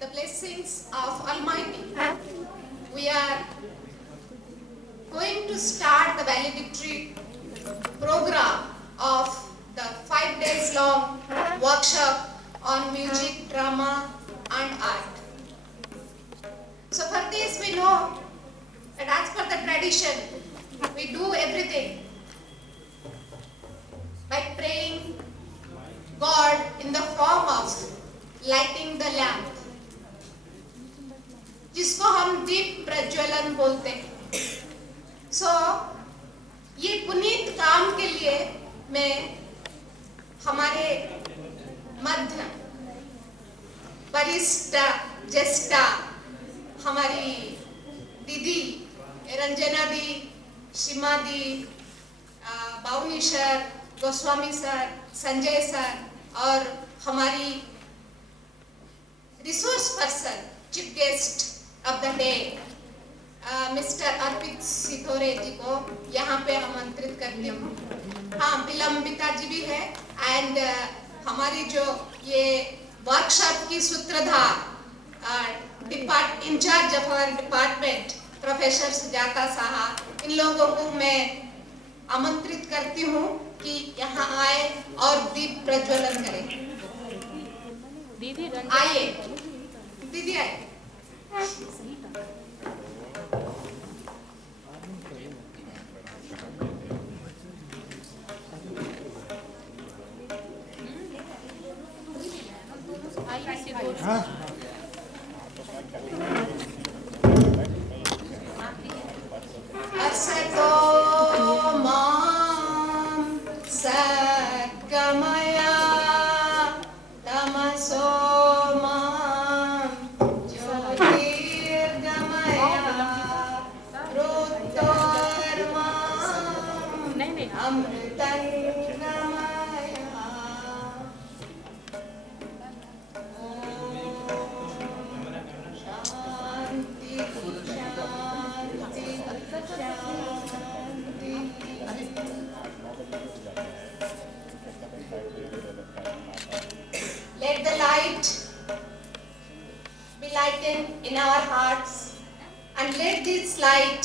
the blessings of Almighty, we are going to start the valedictory program of the 5 days long workshop on music, drama and art. So for this we know that as per the tradition, we do everything by praying God in the form of lighting the lamp, जिसको हम दीप प्रज्वलन बोलते हैं। सो ये पुनीत काम के लिए मैं हमारे मध्य वरिष्ठ ज्येष्ठा हमारी दीदी रंजना दी, सीमा दी, Bavani sir, Goswami sir, Sanjay sir और हमारी resource person chief guest of the day mister Arpit Sithore ji को यहाँ पे आमंत्रित करती हूँ। हाँ, विलंबिता जी भी है एंड हमारी जो ये वर्कशॉप की सूत्रधार incharge of our department professor Sujata Saha, इन लोगों को मैं आमंत्रित करती हूँ कि यहाँ आए और दीप प्रज्वलन करें। दीदी आइए, दीदी आइए। Let the light be lightened in our hearts and let this light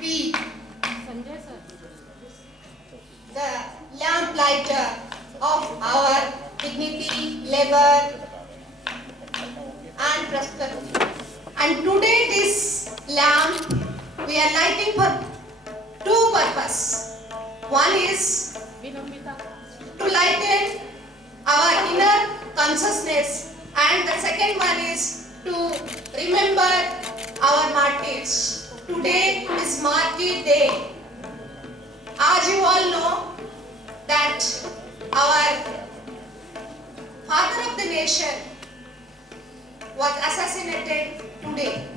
be the lamp lighter of our dignity, labor and prosperity. And today this lamp we are lighting for two purposes. One is to lighten our inner consciousness and the second one is to remember our martyrs. Today is Martyr Day. As you all know that our father of the nation was assassinated today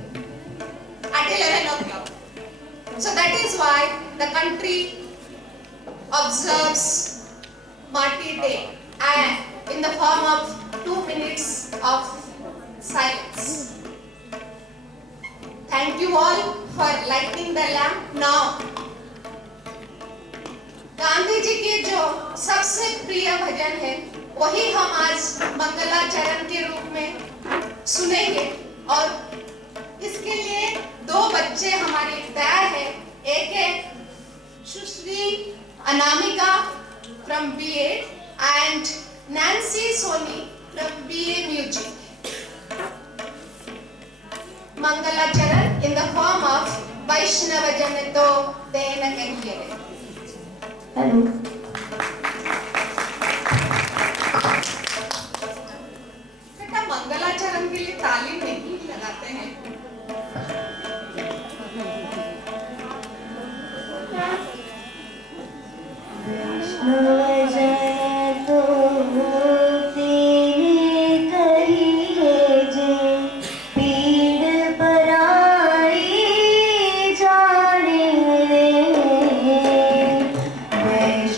at 11 o'clock. So that is why the country observes Martyr Day and in the form of 2 minutes of silence. Thank you all for lighting the lamp. Now, Gandhi ji के जो सबसे प्रिय भजन है वही हम आज मंगलाचरण के रूप में सुनेंगे और इसके लिए 2 बच्चे हमारे तैयार हैं। एक है Sushri Anamika from BA and Nancy Soni from BA Music. Mangalacharan in the form of Vaishnava Janato Dena Kenkere. Hello. बेटा मंगलाचरण के लिए ताली नहीं लगाते हैं। Vaish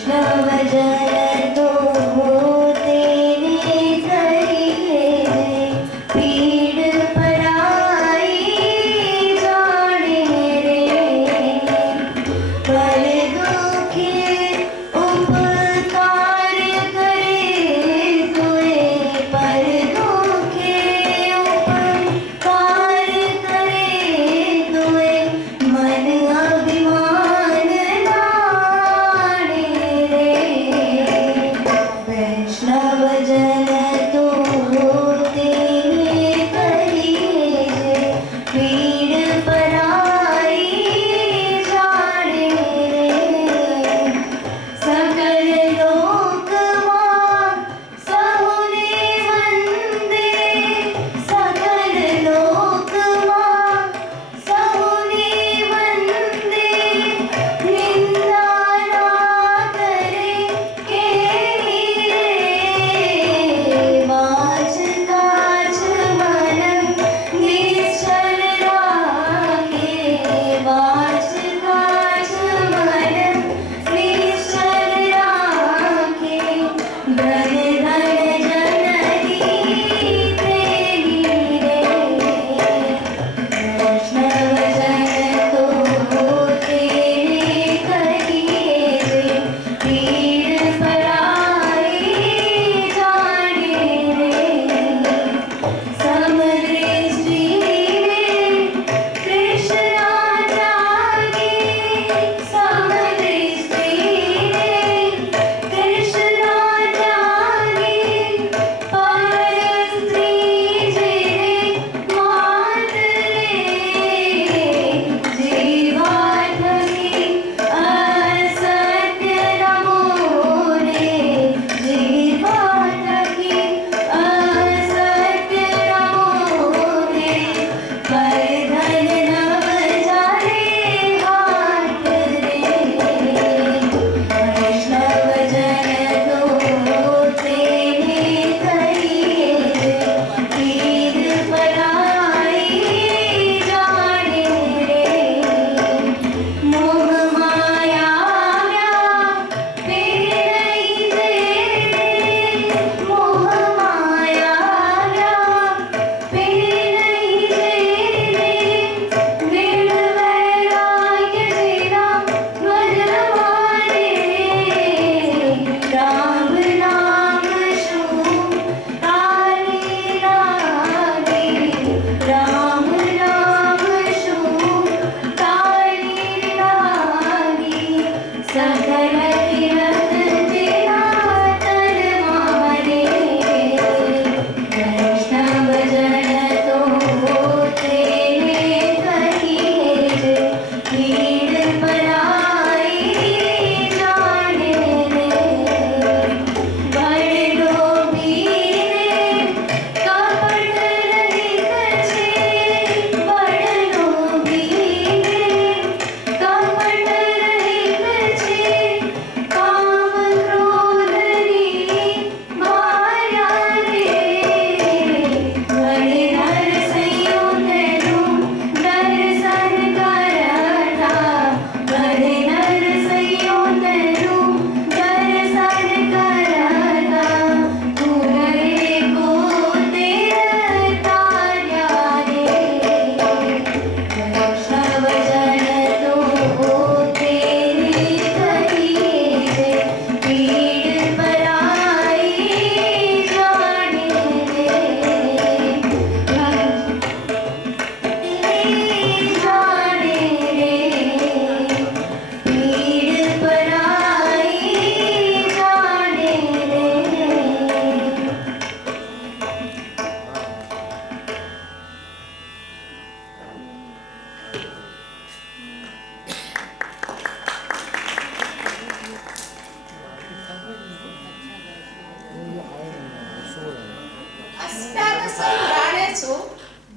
अष्टादशपुराणेषु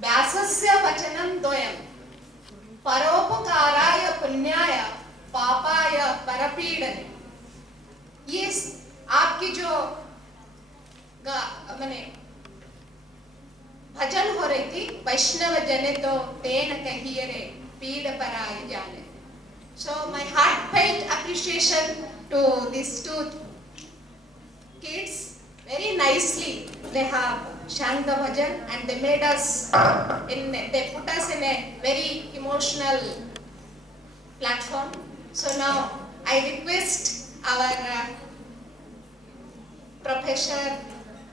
व्यासस्य वचनं द्वयं परोपकाराय पुण्याय पापाय परपीडने। ये आपकी जो मैंने भजन हो रही थी, वैष्णव जने तो तेन कहिए रे पीड़ पराय जाने। So my heartfelt appreciation to these two kids. Very nicely they have sang the bhajan and they made us they put us in a very emotional platform. So now I request our Professor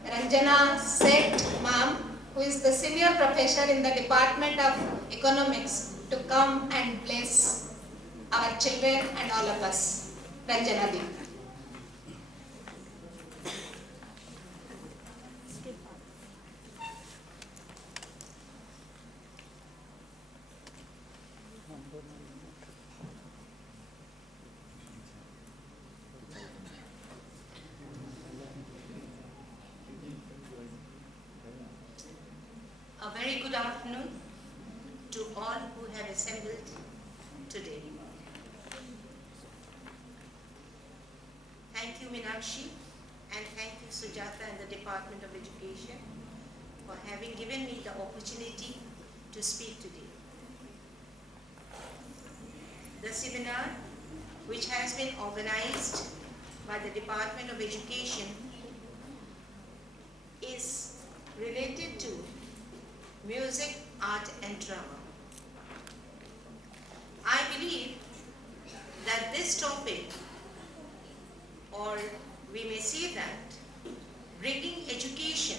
Ranjana Seth ma'am, who is the senior professor in the Department of Economics, to come and bless our children and all of us. Ranjana Di. A very good afternoon to all who have assembled today. Thank you, Meenakshi, and thank you, Sujata and the Department of Education for having given me the opportunity to speak today. The seminar, which has been organized by the Department of Education, is related to music, art and drama. I believe that this topic, or we may say that bringing education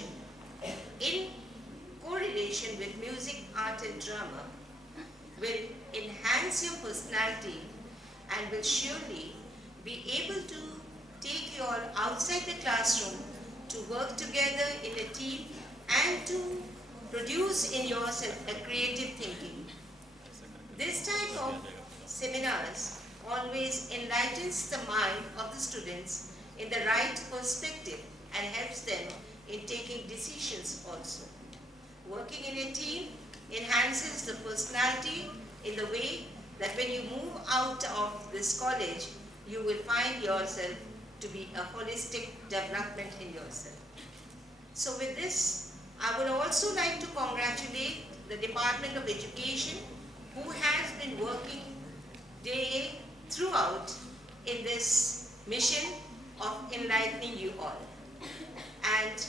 in correlation with music, art and drama will enhance your personality and will surely be able to take you all outside the classroom to work together in a team and to produce in yourself a creative thinking. This type of seminars always enlightens the mind of the students in the right perspective and helps them in taking decisions also. Working in a team enhances the personality in the way that when you move out of this college, you will find yourself to be a holistic development in yourself. So with this, I would also like to congratulate the Department of Education, who has been working day throughout in this mission of enlightening you all. And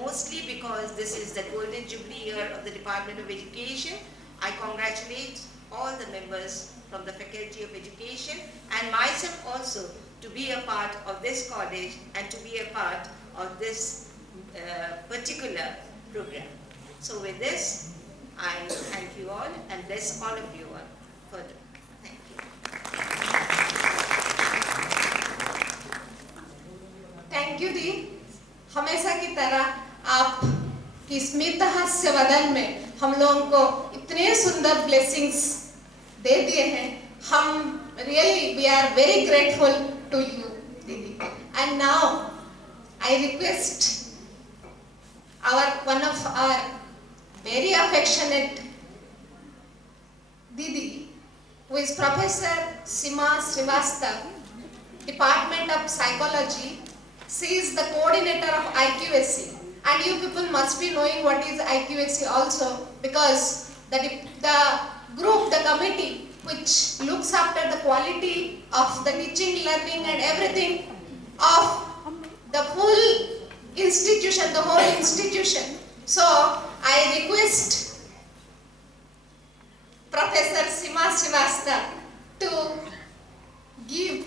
mostly because this is the Golden Jubilee year of the Department of Education, I congratulate all the members from the Faculty of Education and myself also to be a part of this college and to be a part of this particular program. So with this, I thank you all and bless all of you all further. Thank you. Thank you दी। हमेशा की तरह आप की स्मित हास्य वदन में हम लोगों को इतने सुंदर ब्लेसिंग्स दे दिए हैं। हम really we are very grateful to you दीदी। And now I request one of our very affectionate Didi, who is Professor Sima Srivastav, Department of Psychology. She is the coordinator of IQAC, and you people must be knowing what is IQAC also, because the group, the committee which looks after the quality of the teaching, learning and everything of the full institution, the whole institution. So I request Professor Sima Srivastav to give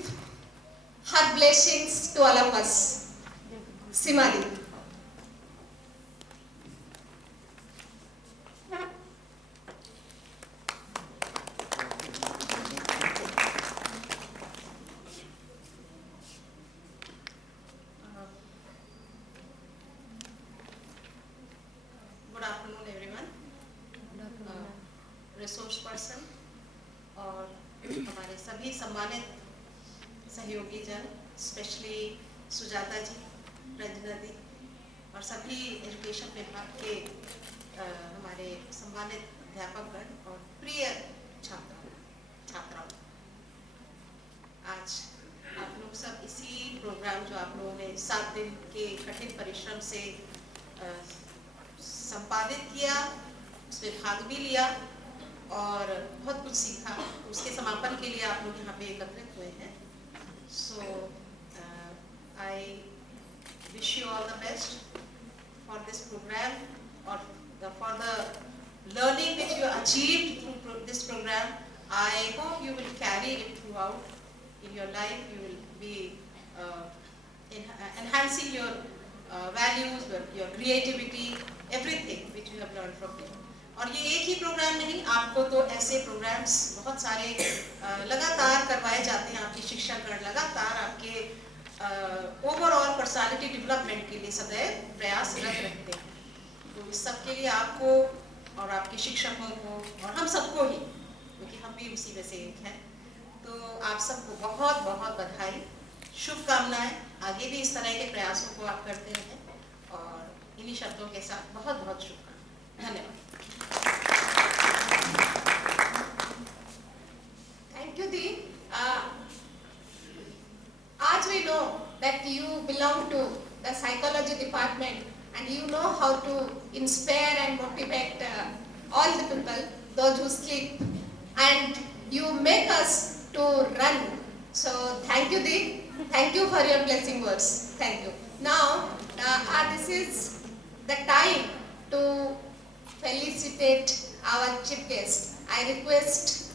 her blessings to all of us. Simadi. Good afternoon everyone. Resource person और हमारे सभी सम्मानित सहयोगी जन, specially Sujata जी, रंजना दी, और सभी education विभाग के हमारे सम्मानित अध्यापकगण और प्रिय छात्राओं, आज आप लोग सब इसी प्रोग्राम जो आप लोगों ने 7 दिन के कठिन परिश्रम से संपादित किया, उसमें भाग भी लिया और बहुत कुछ सीखा, उसके समापन के लिए आप लोग यहाँ पे एकत्रित हुए हैं. So I wish you all the best for this program or for the learning which you achieved through this program. I hope you will carry it throughout in your life. You will be enhancing your values, your creativity, everything which you have learned from here. और ये एक ही programme नहीं, आपको तो ऐसे programmes बहुत सारे लगातार करवाए जाते हैं. आपकी शिक्षागण लगातार आपके ओवरऑल पर्सनालिटी डेवलपमेंट के लिए सदैव प्रयासरत रहते हैं. तो इस सब के लिए आपको और आपके शिक्षकों को और हम सबको ही, क्योंकि हम भी उसी में से एक हैं, तो आप सबको बहुत बहुत बधाई, शुभकामनाएं. आगे भी इस तरह के प्रयासों को आप करते रहें और इन्हीं शब्दों के साथ बहुत बहुत शुभकामनाएं. धन्यवाद. Thank you, Dee. As we know that you belong to the psychology department and you know how to inspire and motivate all the people, those who sleep, and you make us to run. So thank you, Dee. Thank you for your blessing words. Thank you. Now, this is the time to felicitate our chief guest. I request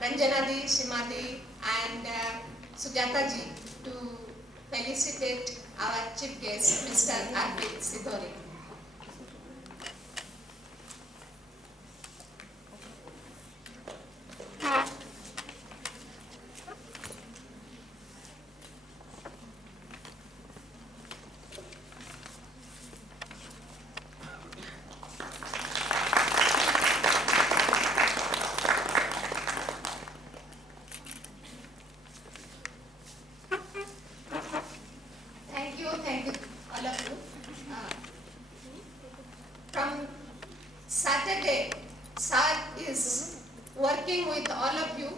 Ranjana Di, Shimadi and Sujata Ji to felicitate our chief guest, Mr. Arpit Sidhore. Thank you all of you. From Saturday, Sir is working with all of you.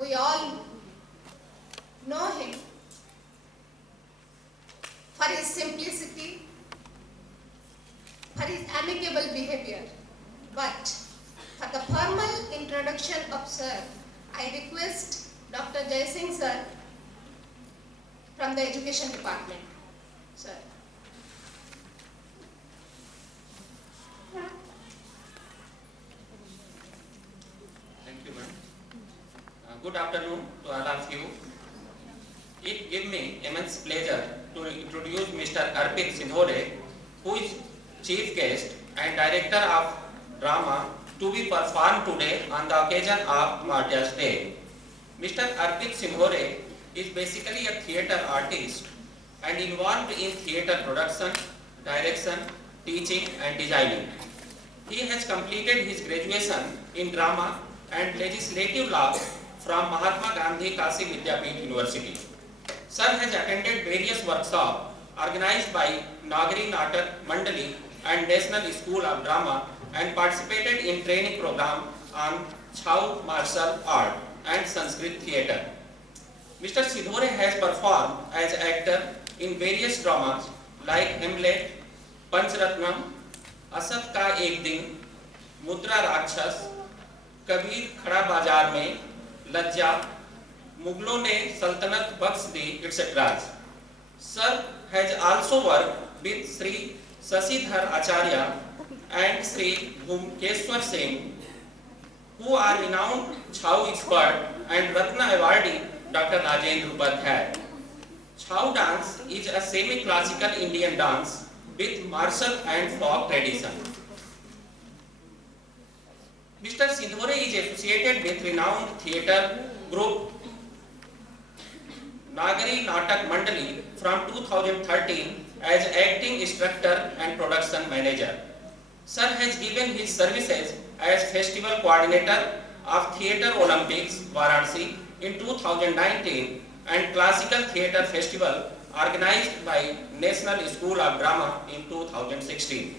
We all know him for his simplicity, for his amicable behavior. But for the formal introduction of Sir, I request Dr. Jai Singh Sir from the Education Department. Sir. Thank you, ma'am. Good afternoon to all of you. It gives me immense pleasure to introduce Mr. Arpit Sidhore, who is chief guest and director of drama to be performed today on the occasion of Martyrs' Day. Mr. Arpit Sidhore is basically a theatre artist and involved in theatre production, direction, teaching and designing. He has completed his graduation in drama and legislative law from Mahatma Gandhi Kashi Vidyapith University. Sir has attended various workshops organized by Nagari Natak Mandali and National School of Drama and participated in training program on Chhau martial art and Sanskrit theatre. Mr. Sidhore has performed as actor in various dramas like Hamlet, Panchratnam, असत का एक दिन, मुद्रा राक्षस, कबीर खड़ा बाजार में, लज्जा, मुगलों ने सल्तनत बख्श दी, etc. Sir has also worked with Sri Sasidhar Acharya and Sri Bhumkeshwar Singh, who are renowned Chhau expert and Ratna awardee Dr. Rajendra Upadhyay. Chhau dance is a semi-classical Indian dance with martial and folk tradition. Mr. Sidhore is associated with renowned theatre group Nagari Natak Mandali from 2013 as acting instructor and production manager. Sir has given his services as festival coordinator of Theatre Olympics Varanasi in 2019 and Classical Theatre Festival organized by National School of Drama in 2016.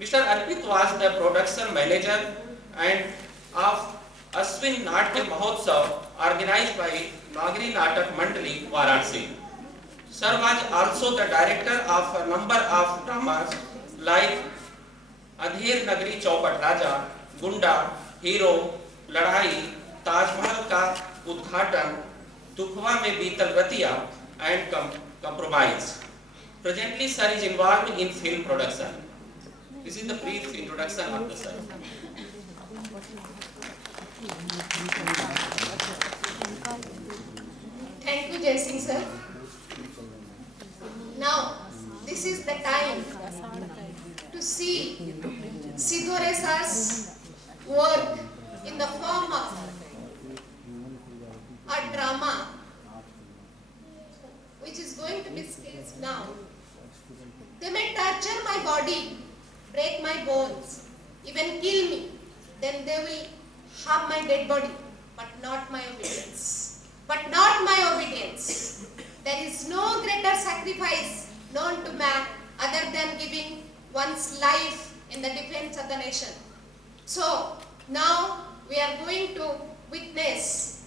Mr. Arpit was the production manager and of Ashwin Natya Mahotsav organized by Nagari Natak Mandali, Varanasi. Sir was also the director of a number of dramas like Adhir Nagari Chaupat Raja, Gunda, Hero, Ladhai, Taj Mahal का उद्घाटन, दुखवा में बीतल Ratia and Compromise. Presently, sir is involved in film production. This is the brief introduction of the sir. Thank you, Jai Singh sir. Now, this is the time to see Sidhore sir's work in the form of a drama which is going to be staged now. They may torture my body, break my bones, even kill me, then they will harm my dead body, but not my obedience. But not my obedience. There is no greater sacrifice known to man other than giving one's life in the defense of the nation. So, now we are going to witness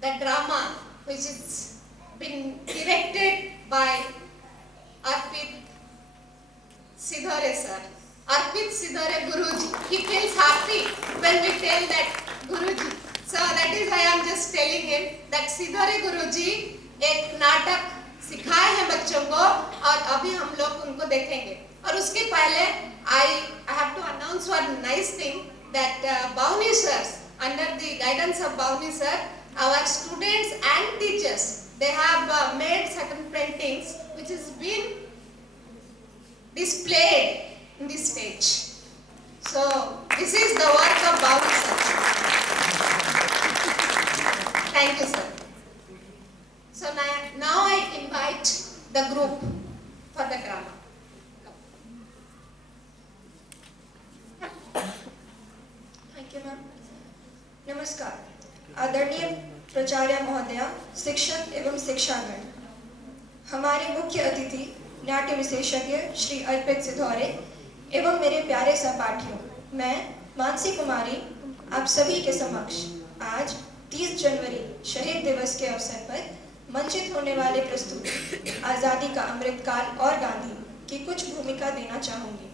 the drama which is been directed by Arpit Sidhore sir. Arpit Sidhore Guruji. He feels happy when we tell that Guruji. So that is why I am just telling him that Sidhore Guruji एक नाटक सिखाए हैं बच्चों को और अभी हम लोग उनको देखेंगे. और उसके पहले I have to announce one nice thing that Bhavani sirs, under the guidance of Bhavani sir, our students and teachers, they have made certain paintings which has been displayed in this stage. So this is the work of Bhavani sir. Thank you sir. So now I invite the group for the drama. Thank you, ma'am. नमस्कार. आदरणीय प्राचार्य महोदया, शिक्षक एवं शिक्षागण, हमारे मुख्य अतिथि नाट्य विशेषज्ञ श्री अर्पित सिधौरे एवं मेरे प्यारे सहपाठियों, मैं मानसी कुमारी आप सभी के समक्ष आज 30 जनवरी शहीद दिवस के अवसर पर मंचित होने वाले प्रस्तुति आज़ादी का अमृतकाल और गांधी की कुछ भूमिका देना चाहूंगी।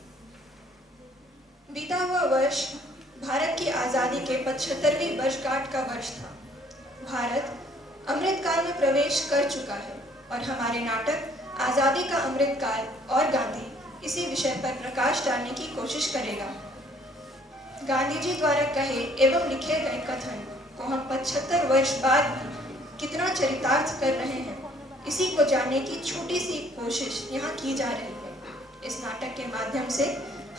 बीता हुआ वर्ष भारत की आज़ादी के 75वीं वर्षगांठ का वर्ष था। भारत अमृतकाल में प्रवेश कर चुका है और हमारे नाटक आज़ादी का अमृतकाल और गांधी इसी विषय पर प्रकाश डालने की कोशिश करेगा। गांधी जी द्वारा कहे एवं लिखे गए कथन को हम 75 वर्ष बाद भी कितना चरितार्थ कर रहे हैं, इसी को जानने की छोटी सी कोशिश यहाँ की जा रही है। इस नाटक के माध्यम से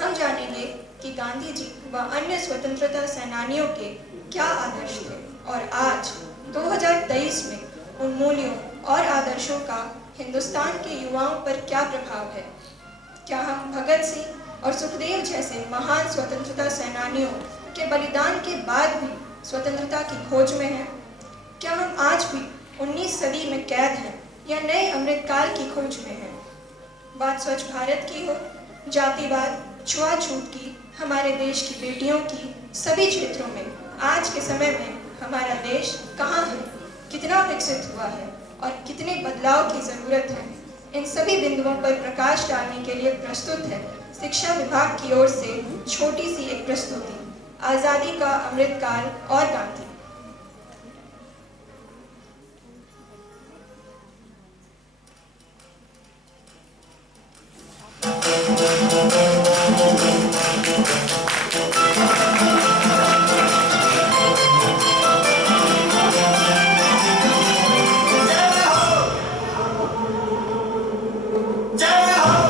हम जानेंगे कि गांधी जी व अन्य स्वतंत्रता सेनानियों के क्या आदर्श थे और आज 2023 में उन मूल्यों और आदर्शों का हिंदुस्तान के युवाओं पर क्या प्रभाव है। क्या हम भगत सिंह और सुखदेव जैसे महान स्वतंत्रता सेनानियों के बलिदान के बाद भी स्वतंत्रता की खोज में हैं? क्या हम आज भी 19वीं सदी में कैद हैं या नए अमृतकाल की खोज में हैं? बात स्वच्छ भारत की हो, जातिवाद, छुआछूत की, हमारे देश की बेटियों की, सभी क्षेत्रों में आज के समय में हमारा देश कहाँ है, कितना विकसित हुआ है और कितने बदलाव की ज़रूरत है, इन सभी बिंदुओं पर प्रकाश डालने के लिए प्रस्तुत है शिक्षा विभाग की ओर से छोटी सी एक प्रस्तुति, आज़ादी का अमृतकाल और गांधी। जय हो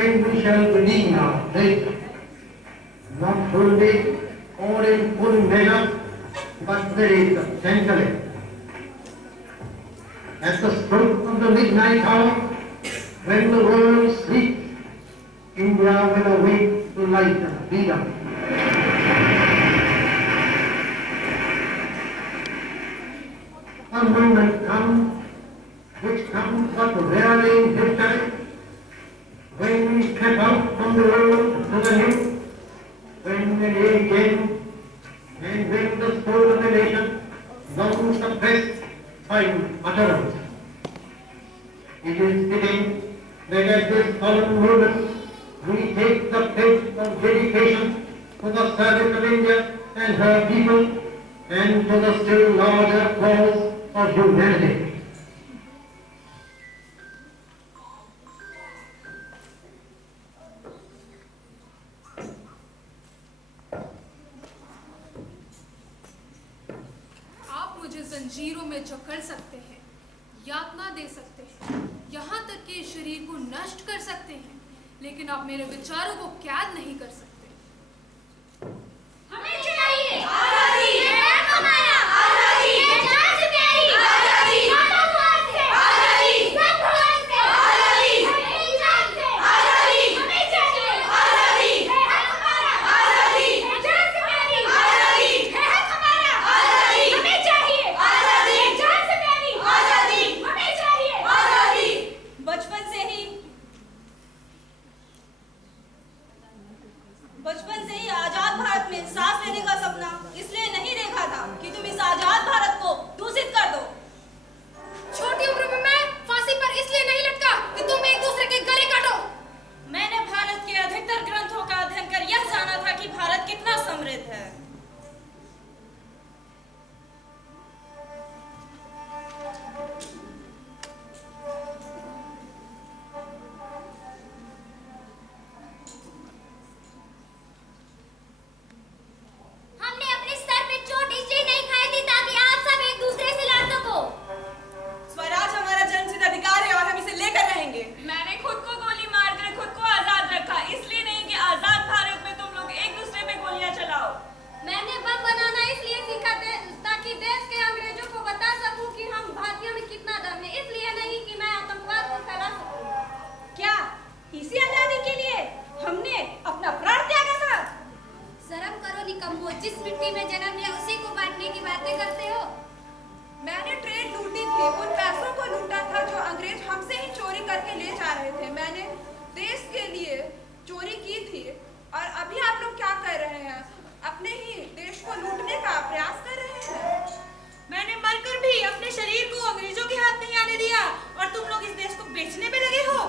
when we shall redeem our faith, not fully or in full measure, but very substantially. At the stroke of the midnight hour, when the world sleeps, India will awake to light and freedom. A moment comes, which comes but rarely in history, when we step out from the old to the new, when the age ends, and when the soul of the nation, long suppressed, finds utterance. It is fitting that at this solemn moment we take the pledge of dedication to the service of India and her people, and to the still larger cause of humanity. आप मुझे जंजीरों में जकड़ सकते हैं, यातना दे सकते हैं, यहाँ तक कि शरीर को नष्ट कर सकते हैं, लेकिन आप मेरे विचारों को कैद नहीं कर सकते। हमें चाहिए आजादी, है हमारा आजादी, है जान से प्यारी आजादी, आतंकवाद से आजादी, संघर्ष से आजादी, हमें जान से आजादी, हमें चाहिए आजादी, है हमारा आजादी, है जान से प्यारी आजादी, है हमारा आजादी, हमें चाहिए आजादी, है जान से प्यारी आजादी, हमें चाहिए आजादी। बचपन से ही आजाद भारत में सांस लेने का सपना इसलिए नहीं देखा था कि तुम इस आजाद भारत को दूषित कर दो। छोटी उम्र में मैं फांसी पर इसलिए नहीं लटका कि तुम एक दूसरे के गले काटो। मैंने भारत के अधिकतर ग्रंथों का अध्ययन कर यह जाना था कि भारत कितना समृद्ध है। हमने अपने सर पे चोट इसलिए नहीं खाई थी ताकि आप सब एक दूसरे से लड़ सको। स्वराज हमारा जन्मसिद्ध अधिकार है और हम इसे लेकर रहेंगे। मैंने खुद को गोली मारकर खुद को आजाद रखा, इसलिए नहीं कि आजाद भारत में तुम लोग एक दूसरे पे गोलियां चलाओ। मैंने बम बनाना इसलिए सीखा ताकि देश के अंग्रेजों को बता सकूं कि हम भारतीयों में कितना दम है, इसलिए नहीं कि मैं आतंकवाद को फैला सकूं। क्या इसी आजादी के लिए हमने अपना प्राण त्यागा था? शर्म करो निकम्मो, जिस मिट्टी में जन्म लिया उसी को बांटने की बातें करते हो। मैंने ट्रेन लूटी थी, उन पैसों को लूटा था जो अंग्रेज हमसे ही चोरी करके ले जा रहे थे। मैंने देश के लिए चोरी की थी और अभी आप लोग क्या कर रहे हैं? अपने ही देश को लूटने का प्रयास कर रहे हैं। मैंने मरकर भी अपने शरीर को अंग्रेजों के हाथ नहीं आने दिया और तुम लोग इस देश को बेचने में लगे हो।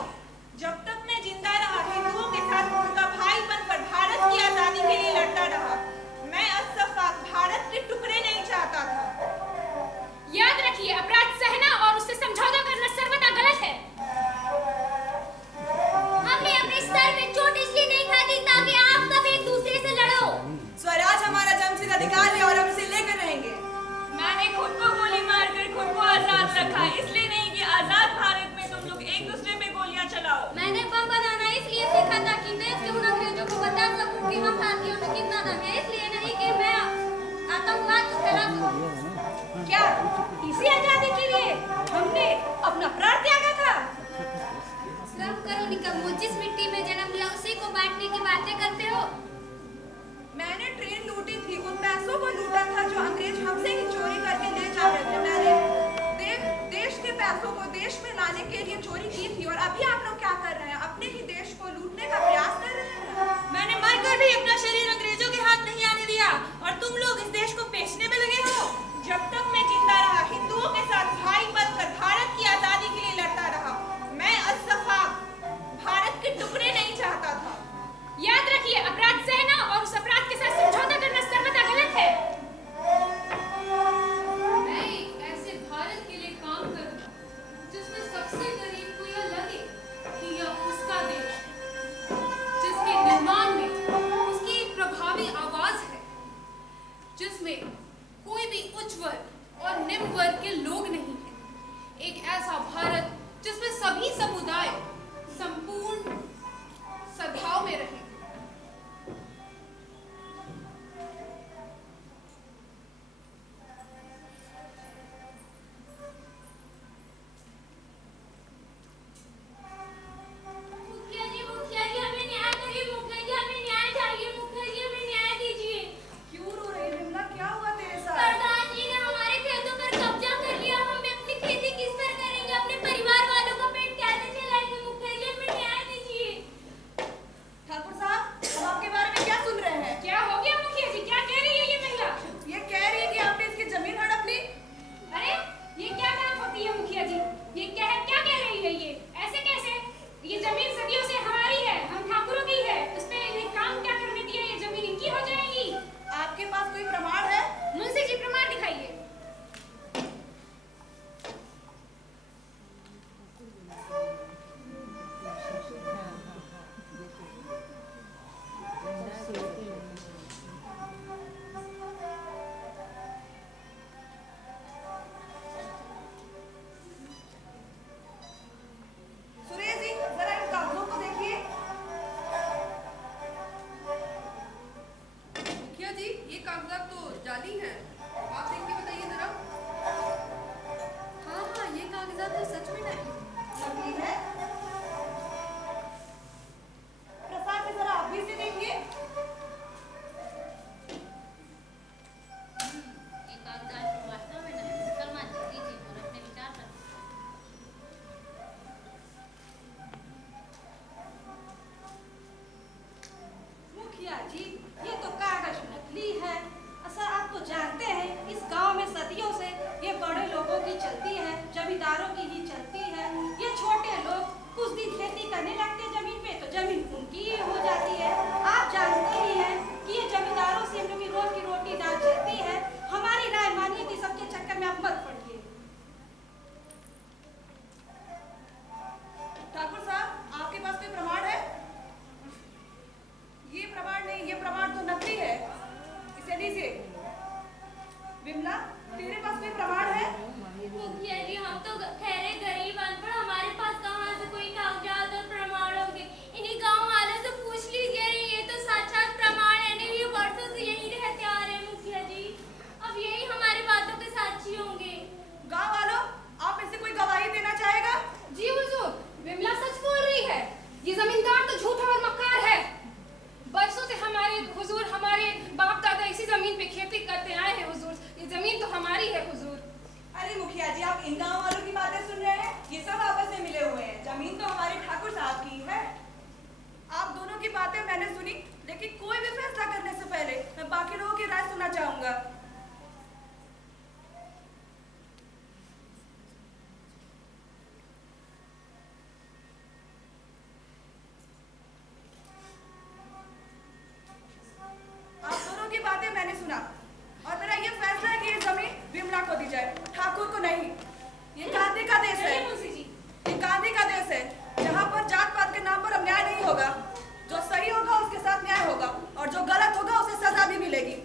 जब तक मैं जिंदा रहा हिंदुओं के साथ उनका भाई बनकर भारत की आजादी के लिए लड़ता रहा। मैं असफाक भारत के टुकड़े नहीं चाहता था। याद रखिए, अपराध सहना और उससे समझौता करना सर्वदा गलत है। हमने अपने सर पे चोट इसलिए नहीं खाई थी ताकि आप सब एक दूसरे से लड़ो। स्वराज हमारा जन्मसिद्ध अधिकार है और हम इसे लेकर रहेंगे। मैंने खुद को गोली मारकर खुद को आजाद रखा, इसलिए नहीं कि आजाद भारत में तुम लोग एक दूसरे पे गोलियां चलाओ। मैंने बम बनाना इसलिए सीखा ताकि देश के उन अंग्रेजों को बता सकूं कि हम भारतीयों में कितना दम है, इसलिए नहीं कि मैं आतंकवाद को फैला सकूं। क्या इसी आजादी के लिए हमने अपना प्राण त्यागा था? शर्म करो निकम्मो, जिस मिट्टी में जन्म लिया उसी को बांटने की बातें करते हो। मैंने ट्रेन लूटी थी, उन पैसों को लूटा था जो अंग्रेज हमसे ही चोरी करके ले जा रहे थे। मैंने देश के पैसों को देश में लाने के लिए चोरी की थी और अभी आप लोग क्या कर रहे हैं? अपने ही देश को लूटने का प्रयास कर रहे हैं। मैंने मरकर भी अपना शरीर अंग्रेजों के हाथ नहीं आने दिया और तुम लोग इस देश को बेचने में लगे हो। जब तक मैं जिंदा रहा हिंदुओं के साथ भाई बनकर भारत की आजादी के लिए लड़ता रहा। मैं असफाक भारत के टुकड़े नहीं चाहता था। याद रखिए, अपराध सहना और उस अपराध के साथ समझौता करना सर्वदा गलत है। मैं एक ऐसे भारत के लिए काम करूंगा जिसमें सबसे गरीब को यह लगे कि यह उसका देश है, जिसके निर्माण में उसकी एक प्रभावी आवाज है, जिसमें कोई भी उच्च वर्ग और निम्न वर्ग के लोग नहीं हैं। एक ऐसा भारत जिसमें सभी समुदाय संपूर्ण सद्भाव में रहें। मुखिया जी हमें न्याय करिए। मुखिया जी हमें न्याय चाहिए। मुखिया जी हमें न्याय दीजिए। क्यों रो रही विमला? क्या हुआ तेरे साथ? प्रधान जी ने हमारे खेतों पर कब्जा कर लिया। हम अपनी खेती किस पर करेंगे? अपने परिवार वालों का पेट कैसे चलाएंगे? मुखिया जी हमें न्याय दीजिए। ठाकुर साहब, हम आपके बारे में क्या सुन रहे हैं? क्या हो गया मुखिया जी? क्या कह रही है ये महिला? ये कह रही है कि आपने इसकी जमीन हड़प ली। अरे ये क्या बात होती है मुखिया जी? ये क्या कह रही है ये? ऐसे कैसे? ये जमीन सदियों से हमारी है, हम ठाकुरों की है। उस पे ये काम क्या करने दिया? ये जमीन इनकी हो जाएगी। आपके पास कोई प्रमाण है? मुंशी जी प्रमाण दिखाइए। सुरेश जी, जरा इन कागजों को देखिए। मुखिया जी, ये कागजात तो जाली हैं। आप देख के बताइए जरा। हाँ, ये कागजात तो सच में नकली है। प्रसाद जी, जरा आप भी इसे देखिए। ये कागजात वास्तव में नहीं। सलमान जी लीजिए और अपने विचार रखें। मुखिया जी, ये तो कागज नकली है। अच्छा, आप तो जानते हैं इस गांव में सदियों से ये बड़े लोगों की चलती है, जमींदारों की ही चलती है। ये छोटे लोग कुछ दिन खेती करने लगते हैं जमीन पे, तो जमीन उनकी ही हो जाती है। आप जानते ही हैं कि ये जमींदारों से हम लोग की रोज की रोटी दाल चलती है। हमारी राय मानिए कि सबके चक्कर में आप मत पड़िए। ठाकुर साहब, आपके पास कोई प्रमाण है? ये प्रमाण नहीं, ये प्रमाण तो नकली है। इसे लीजिए। विमला, तेरे पास कोई प्रमाण है? मुखिया जी हम तो ठहरे गरीब अनपढ़, हमारे पास कहाँ से कोई कागजात और प्रमाण होंगे? इन्हीं गांव वालों से पूछ लीजिए। ये तो साक्षात प्रमाण है। नहीं, ये वर्षों से यही रहते आ रहे हैं मुखिया जी। अब यही हमारी बातों के साक्षी होंगे। गांव वालों, आप में से कोई गवाही देना चाहेगा? जी हुजूर, विमला सच बोल रही है। ये जमींदार तो झूठा और मक्कार है। बरसों से हमारे बाप दादा इसी जमीन पे खेती करते आए हैं हुजूर। ये जमीन तो हमारी है हुजूर। अरे मुखिया जी, आप इन गांव वालों की बातें सुन रहे हैं? ये सब आपस में मिले हुए हैं। जमीन तो हमारे ठाकुर साहब की है। आप दोनों की बातें मैंने सुनी, लेकिन कोई भी फैसला करने से पहले मैं बाकी लोगों की राय सुनना चाहूंगा। आप दोनों की बातें मैंने सुना और मेरा ये फैसला है कि ये जमीन विमला को दी जाए, ठाकुर को नहीं। ये गांधी का देश है। मुंशी जी, ये गांधी का देश है, जहाँ पर जात पात के नाम पर अन्याय नहीं होगा। जो सही होगा उसके साथ न्याय होगा और जो गलत होगा उसे सजा भी मिलेगी।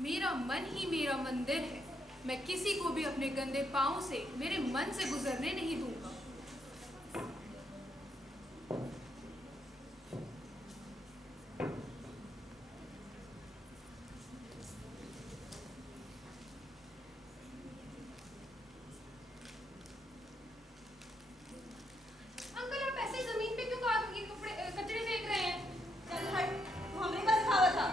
मेरा मन ही मेरा मंदिर है। मैं किसी को भी अपने गंदे पांव से मेरे मन से गुजरने नहीं दूंगा। अंकल, आप ऐसे जमीन पे क्यों ये कचरे फेंक रहे हैं? चल हट, तू हमने का दिखावा था।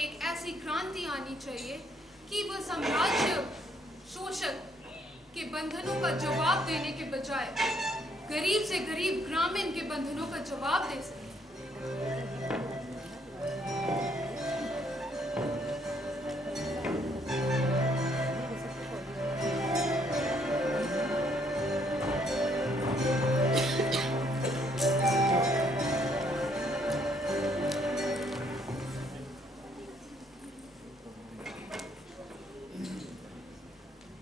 एक ऐसी क्रांति आनी चाहिए कि वह साम्राज्य शोषक के बंधनों का जवाब देने के बजाय गरीब से गरीब ग्रामीण के बंधनों का जवाब दे सके।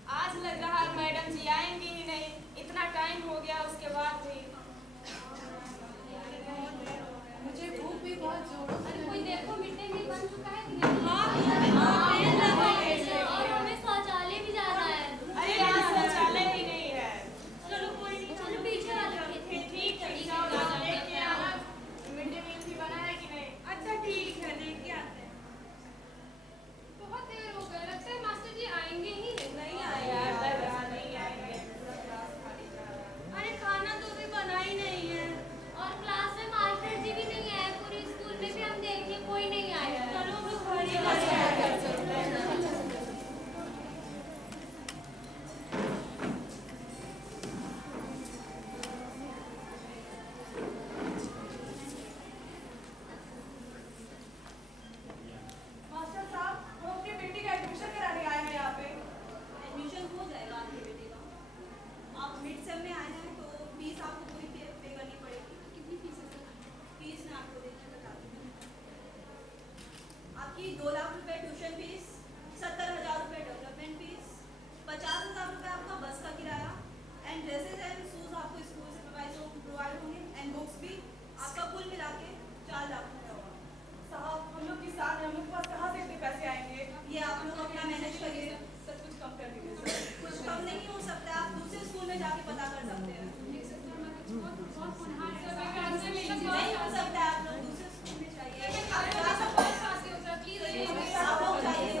आज लग रहा है मैडम जी आएंगी ही नहीं, इतना टाइम हो गया उसके बाद भी। मुझे भूख भी बहुत जोर से अरे कोई देखो मिड डे मील बन चुका है कि नहीं? हाँ, और हमें शौचालय भी जाना है। अरे यहाँ शौचालय भी नहीं है। चलो कोई नहीं, चलो पीछे वाले ठीक है, जाओ देख के आना मिड डे मील भी बना है कि नहीं। अच्छा ठीक है, देख के आते हैं। बहुत देर हो गई, लगता है मास्टर जी आएंगे ही नहीं। नहीं आए यार, लग रहा नहीं आएंगे, पूरा क्लास खाली जा रहा है। अरे खाना तो अभी बना ही नहीं है और क्लास में मास्टर जी भी नहीं आए। पूरे स्कूल में भी हम देखे कोई नहीं आया है। चलो हम लोग घर ही कर सकते हैं। मास्टर साहब, वो अपनी बेटी का एडमिशन कराने आए हैं यहाँ पे। एडमिशन हो जाएगा आपकी बेटी का। आप मिड सेम में आए हैं तो फीस आपको पूरी पे करनी पड़ेगी। कितनी फीस है सर? फीस मैं आपको देखकर बता दूँगी। आपकी 2 लाख रुपए ट्यूशन फीस, 70,000 रुपए डेवलपमेंट फीस, 50,000 रुपए आपका बस का किराया एंड ड्रेसेस एंड शूज आपको स्कूल से प्रोवाइड होंगे एंड बुक्स भी। आपका कुल मिला के 4 लाख रुपए होगा। साहब, हम लोग किसान हैं, हम लोग के पास कहाँ से इतने पैसे आएंगे? ये आप लोग अपना मैनेज करिए। सर कुछ कम कर दीजिए सर। कुछ कम नहीं हो सकता, आप दूसरे स्कूल में जाके पता कर सकते हैं। नहीं हो सकता है, आप लोग दूसरे स्कूल में जाइए। आप जा सकते हैं। आप लोग जाइए,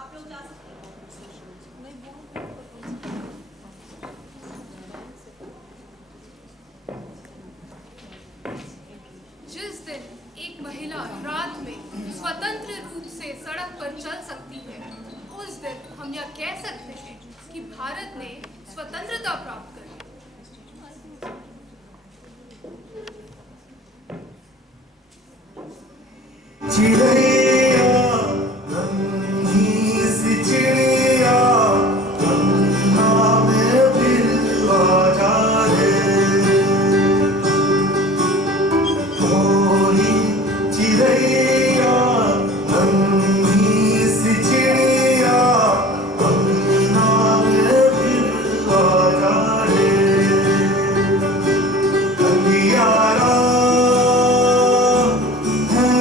आप लोग जा सकते हैं। जिस दिन एक महिला रात में स्वतंत्र रूप से सड़क पर चल सकती है, उस दिन हम यह कह सकते हैं कि भारत ने स्वतंत्रता प्राप्त कर ली। है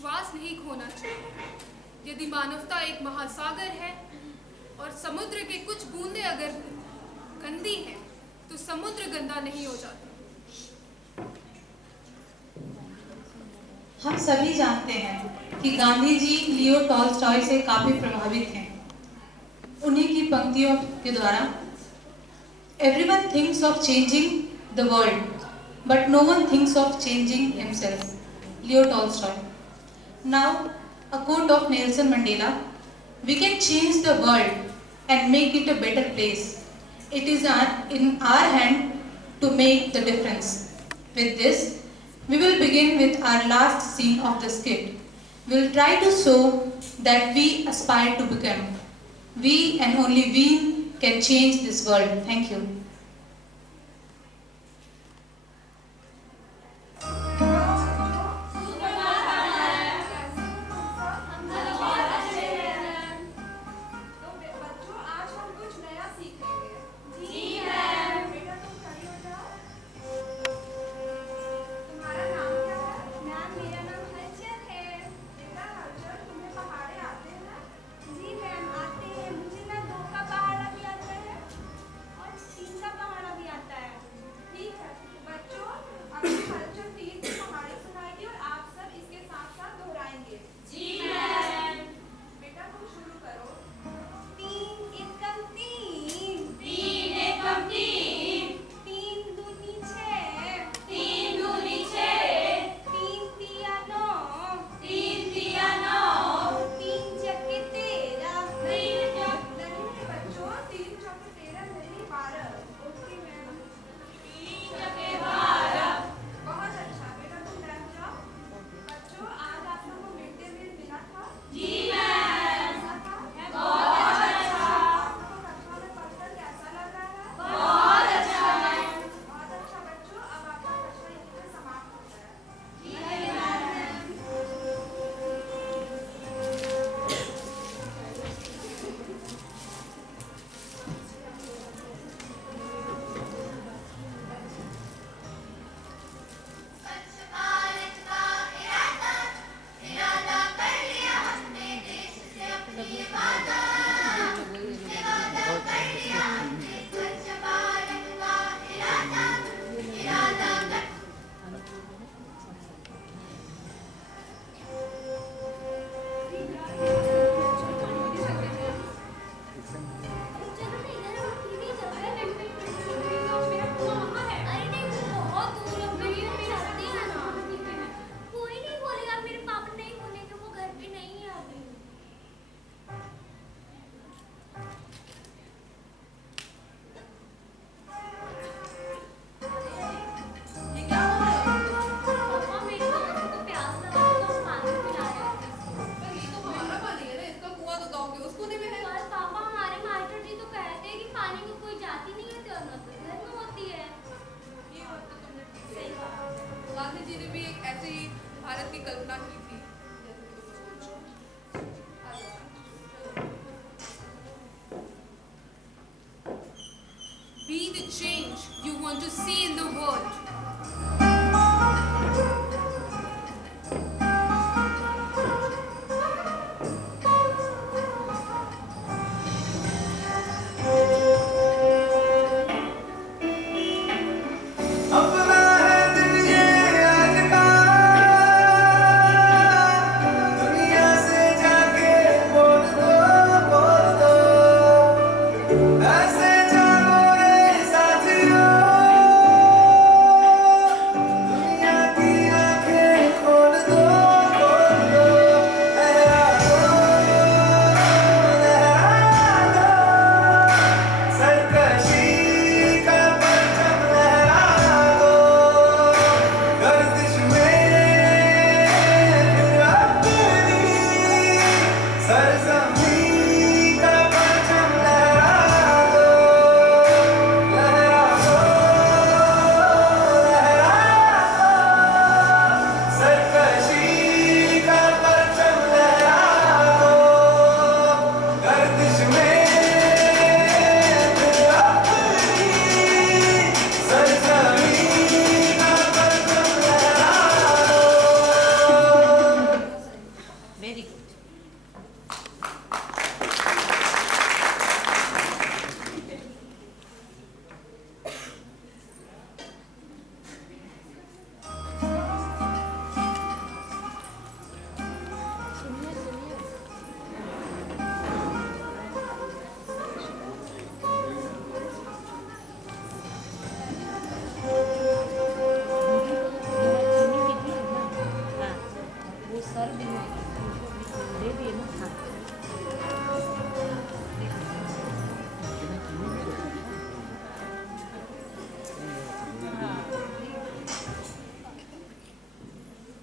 विश्वास नहीं खोना चाहिए। यदि मानवता एक महासागर है और समुद्र के कुछ बूंदें अगर गंदी हैं, तो समुद्र गंदा नहीं हो जाता। हम सभी जानते हैं कि गांधी जी लियो टॉल्स्टॉय से काफी प्रभावित हैं। उन्हीं की पंक्तियों के द्वारा Everyone thinks of changing the world, but no one thinks of changing himself. Leo Tolstoy. Now, a quote of Nelson Mandela: "We can change the world and make it a better place. It is in our hand to make the difference." With this, we will begin with our last scene of the skit. We will try to show that we aspire to become. We and only we can change this world. Thank you. Be the change you want to see in the world. अपना है दिन ये आज का जो sir भी नहीं भी नुकसान।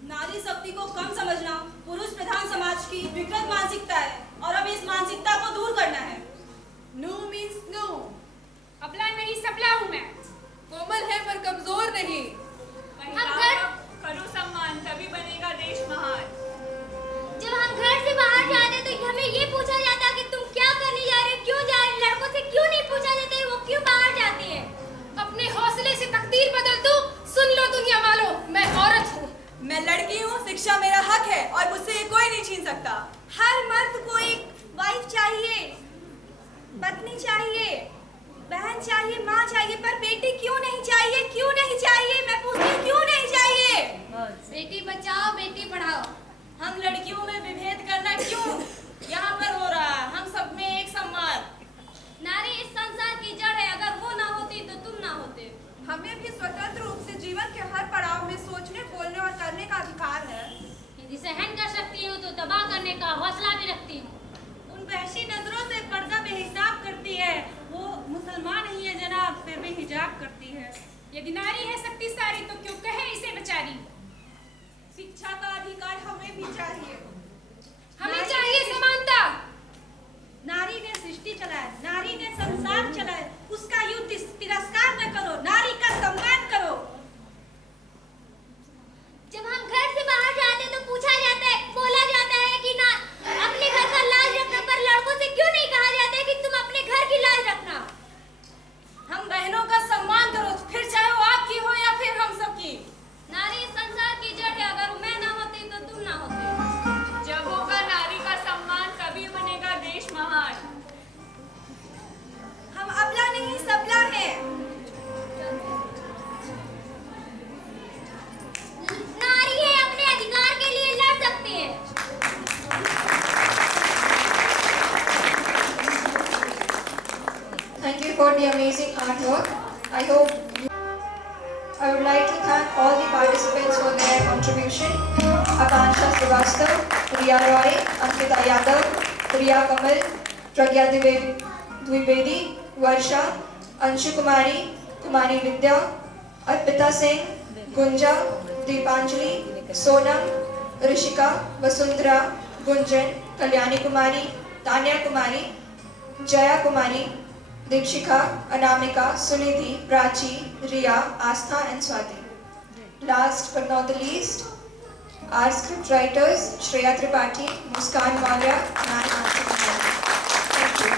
नारी शक्ति को कम समझना पुरुष प्रधान समाज की विकृत मानसिकता है और हमें इस मानसिकता को दूर करना है। No means no. अबला नहीं सबला हूँ मैं। कोमल है पर कमजोर नहीं। करो सम्मान तभी बनेगा देश महान। जब हम घर से बाहर जाते तो हमें ये पूछा जाता कि तुम क्या करने जा रहे हो, क्यों जा रहे हो? लड़कों से क्यों नहीं पूछा जाता वो क्यों बाहर जाती है? अपने हौसले से तकदीर बदल दो। सुन लो दुनिया वालों, मैं औरत हूँ, मैं लड़की हूँ, शिक्षा मेरा हक है और मुझसे ये कोई नहीं छीन सकता। हर मर्द को एक वाइफ चाहिए, पत्नी चाहिए, बहन चाहिए, माँ चाहिए, पर बेटी क्यों नहीं चाहिए? क्यों नहीं चाहिए? मैं पूछती हूँ क्यों नहीं चाहिए? बेटी बचाओ बेटी पढ़ाओ। हम लड़कियों में विभेद करना क्यों यहाँ पर हो रहा है? हम सब में एक सम्मान। नारी इस संसार की जड़ है, अगर वो ना होती तो तुम ना होते। हमें भी स्वतंत्र रूप से जीवन के हर पड़ाव में सोचने, बोलने और करने का अधिकार है। यदि सहन कर सकती हूँ तो तबाह करने का हौसला भी रखती हूँ। उन वहशी नजरों से पर्दा बेहिसाब करती है। वो मुसलमान ही है जनाब, फिर भी हिजाब करती है। यदि नारी है शक्तिशाली तो क्यों कहे इसे बेचारी। शिक्षा का अधिकार हमें भी चाहिए। हमें चाहिए समानता। नारी ने सृष्टि चलाया, नारी ने संसार चलाया, उसका युद्ध तिरस्कार न करो, नारी का सम्मान करो। जब हम घर से बाहर जाते तो पूछा जाता है, बोला जाता है कि ना अपने घर का लाज रखना, पर लड़कों से क्यों नहीं कहा जाता है कि तुम अपने घर की लाज रखना? हम बहनों का सम्मान करो, फिर चाहे वो आपकी हो या फिर हम सबकी। नारी इस संसार की जड़ है, अगर मैं ना होती तो तुम ना होते। जब होगा नारी का सम्मान तभी बनेगा देश महान। हम अबला नहीं सबला हैं। नारी है, अपने अधिकार के लिए लड़ सकती है। Thank you for the amazing artwork. I would like to thank all the participants for their contribution. Akansha Srivastava, Riya Roy, Ankita Yadav, Priya Kamal, Pragya Dwivedi, Varsha, Anshu Kumari, Kumari Vidya, Arpita Singh, Gunja, Deepanjali, Sonam, Rishika, Vasundhara, Gunjan, Kalyani Kumari, Tanya Kumari, Jaya Kumari, Dikshika, Anamika, Sunidhi, Prachi, Riya, Astha and Swati. Last but not the least, our script writers Shreya Tripathi, Muskan Maurya and Anshul Kumari. Thank you.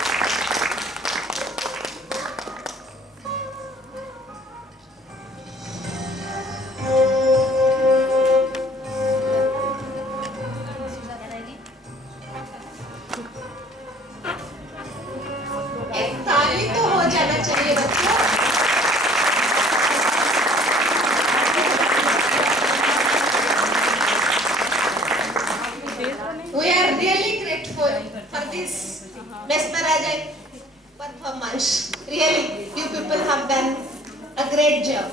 एक ताली तो हो जाना चाहिए बच्चों। We are really grateful for this mesmerizing performance. Really, you people have done a great job.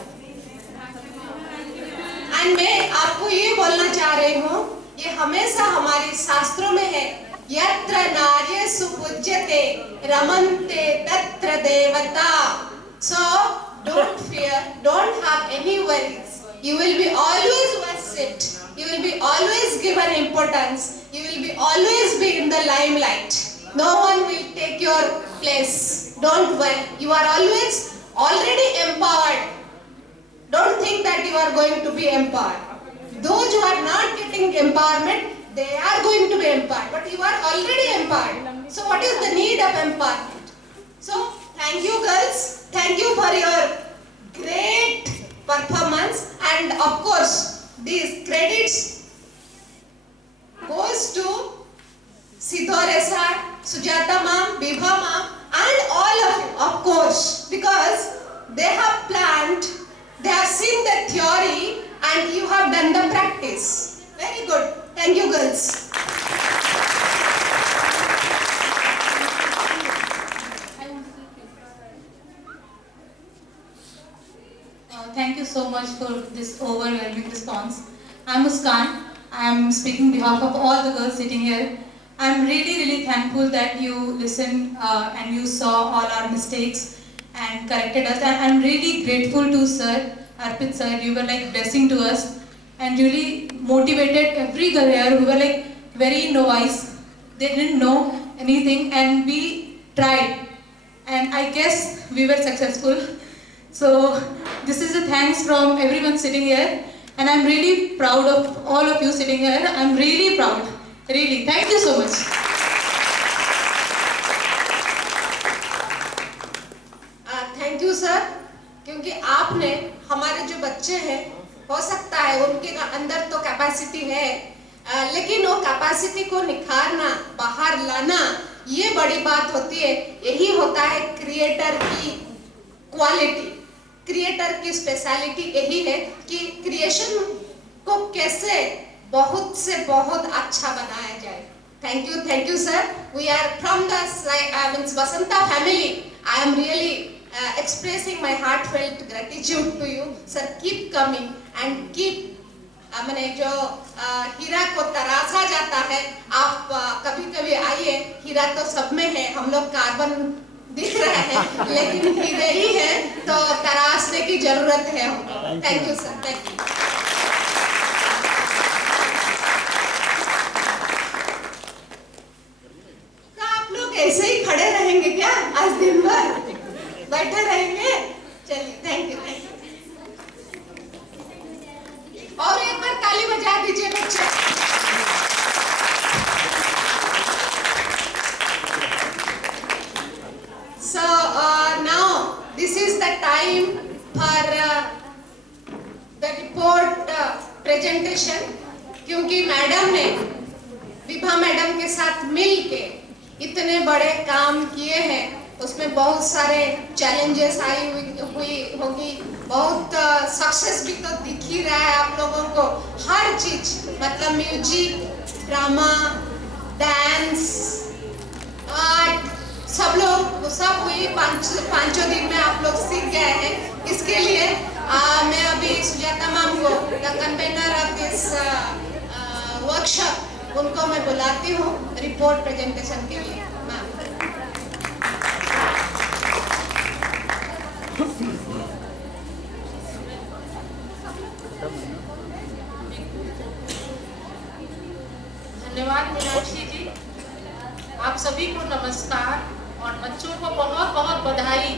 And मैं आपको ये बोलना चाह रही हूँ, ये हमेशा हमारे शास्त्रों में है, यत्र नार्यसु पूज्यते रमन्ते तत्र देवता. So don't fear, don't have any worries. You will be always worshipped. You will be always given importance. You will be always be in the limelight. No one will take your place. Don't worry. You are always already empowered. Don't think that you are going to be empowered. Those who are not getting empowerment, they are going to be empowered. But you are already empowered. So what is the need of empowerment? So thank you girls. Thank you for your great performance. And of course, these credits goes to Sidhore sir, Sujata ma'am, Bibha ma'am, and all of you, of course, because they have planned, they have seen the theory, and you have done the practice. Very good. Thank you, girls. Thank you so much for this overwhelming response. I'm Muskan. I am speaking on behalf of all the girls sitting here. I am really thankful that you listened and you saw all our mistakes and corrected us. And I am really grateful to Sir, Arpit Sir. You were like blessing to us and really motivated every girl here who were like very novice. They didn't know anything and we tried. And I guess we were successful. So this is a thanks from everyone sitting here. And I'm really proud of all of you sitting here. I'm really proud. Really. Thank you so much. Thank you sir, क्योंकि आपने हमारे जो बच्चे हैं, हो सकता है उनके अंदर तो कैपेसिटी है, लेकिन वो कैपेसिटी को निखारना, बाहर लाना, ये बड़ी बात होती है। यही होता है क्रिएटर की क्वालिटी, क्रिएटर की स्पेशलिटी यही है कि क्रिएशन को कैसे बहुत से बहुत अच्छा बनाया जाए। Thank you sir. We are from the Basanta family. I am really expressing my heartfelt gratitude to you. Sir, keep coming and keep मैंने जो हीरा को तराशा जाता है, आप कभी-कभी आइए। हीरा तो सब में है, हम लोग कार्बन दिख रहे हैं, लेकिन हीरे ही है, तो तराशने की जरूरत है हमको। Thank you sir, thank you. तो आप लोग ऐसे ही खड़े रहेंगे क्या आज दिन भर? बैठे रहेंगे? चलिए, थैंक यू। और एक बार ताली बजा दीजिए बच्चे। So now this is the time for the report presentation, क्योंकि मैडम ने विभा मैडम के साथ मिल के इतने बड़े काम किए हैं, उसमें बहुत सारे चैलेंजेस हुई होगी, बहुत सक्सेस भी तो दिख ही रहा है आप लोगों को। हर चीज मतलब म्यूजिक, ड्रामा, डांस, आर्ट, सब हुई। पांचों दिन में आप लोग सीख गए हैं। इसके लिए मैं अभी सुजाता मैम को, the convener of this workshop, उनको मैं बुलाती हूँ रिपोर्ट प्रेजेंटेशन के लिए। मैम धन्यवाद मीनाक्षी जी। आप सभी को नमस्कार और बच्चों को बहुत बहुत बधाई।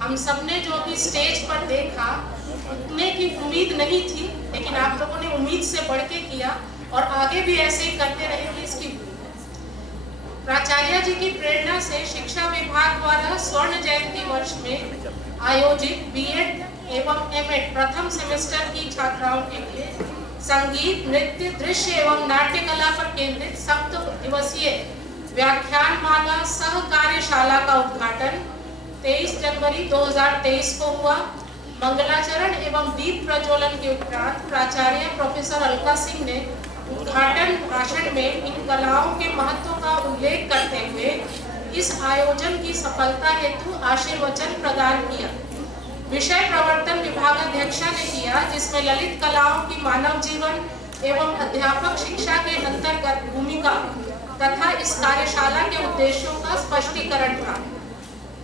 हम सबने जो अभी स्टेज पर देखा उतने की उम्मीद नहीं थी, लेकिन आप लोगों ने उम्मीद से बढ़ के किया और आगे भी ऐसे ही करते रहेंगे। इसकी प्राचार्य जी की प्रेरणा से शिक्षा विभाग द्वारा स्वर्ण जयंती वर्ष में आयोजित बीएड एवं एमएड प्रथम सेमेस्टर की छात्राओं के लिए संगीत, नृत्य, दृश्य एवं नाट्य कला पर केंद्रित 7 दिवसीय व्याख्यानमाला सह कार्यशाला का उद्घाटन 23 जनवरी 2023 को हुआ। मंगलाचरण एवं दीप प्रज्वलन के उपरांत प्राचार्य प्रोफेसर अलका सिंह ने उद्घाटन भाषण में इन कलाओं के महत्व का उल्लेख करते हुए इस आयोजन की सफलता हेतु आशीर्वचन प्रदान किया। विषय प्रवर्तन विभागाध्यक्षा ने किया, जिसमें ललित कलाओं की मानव जीवन एवं अध्यापक शिक्षा के अंतर्गत भूमिका तथा इस कार्यशाला के उद्देश्यों का स्पष्टीकरण था।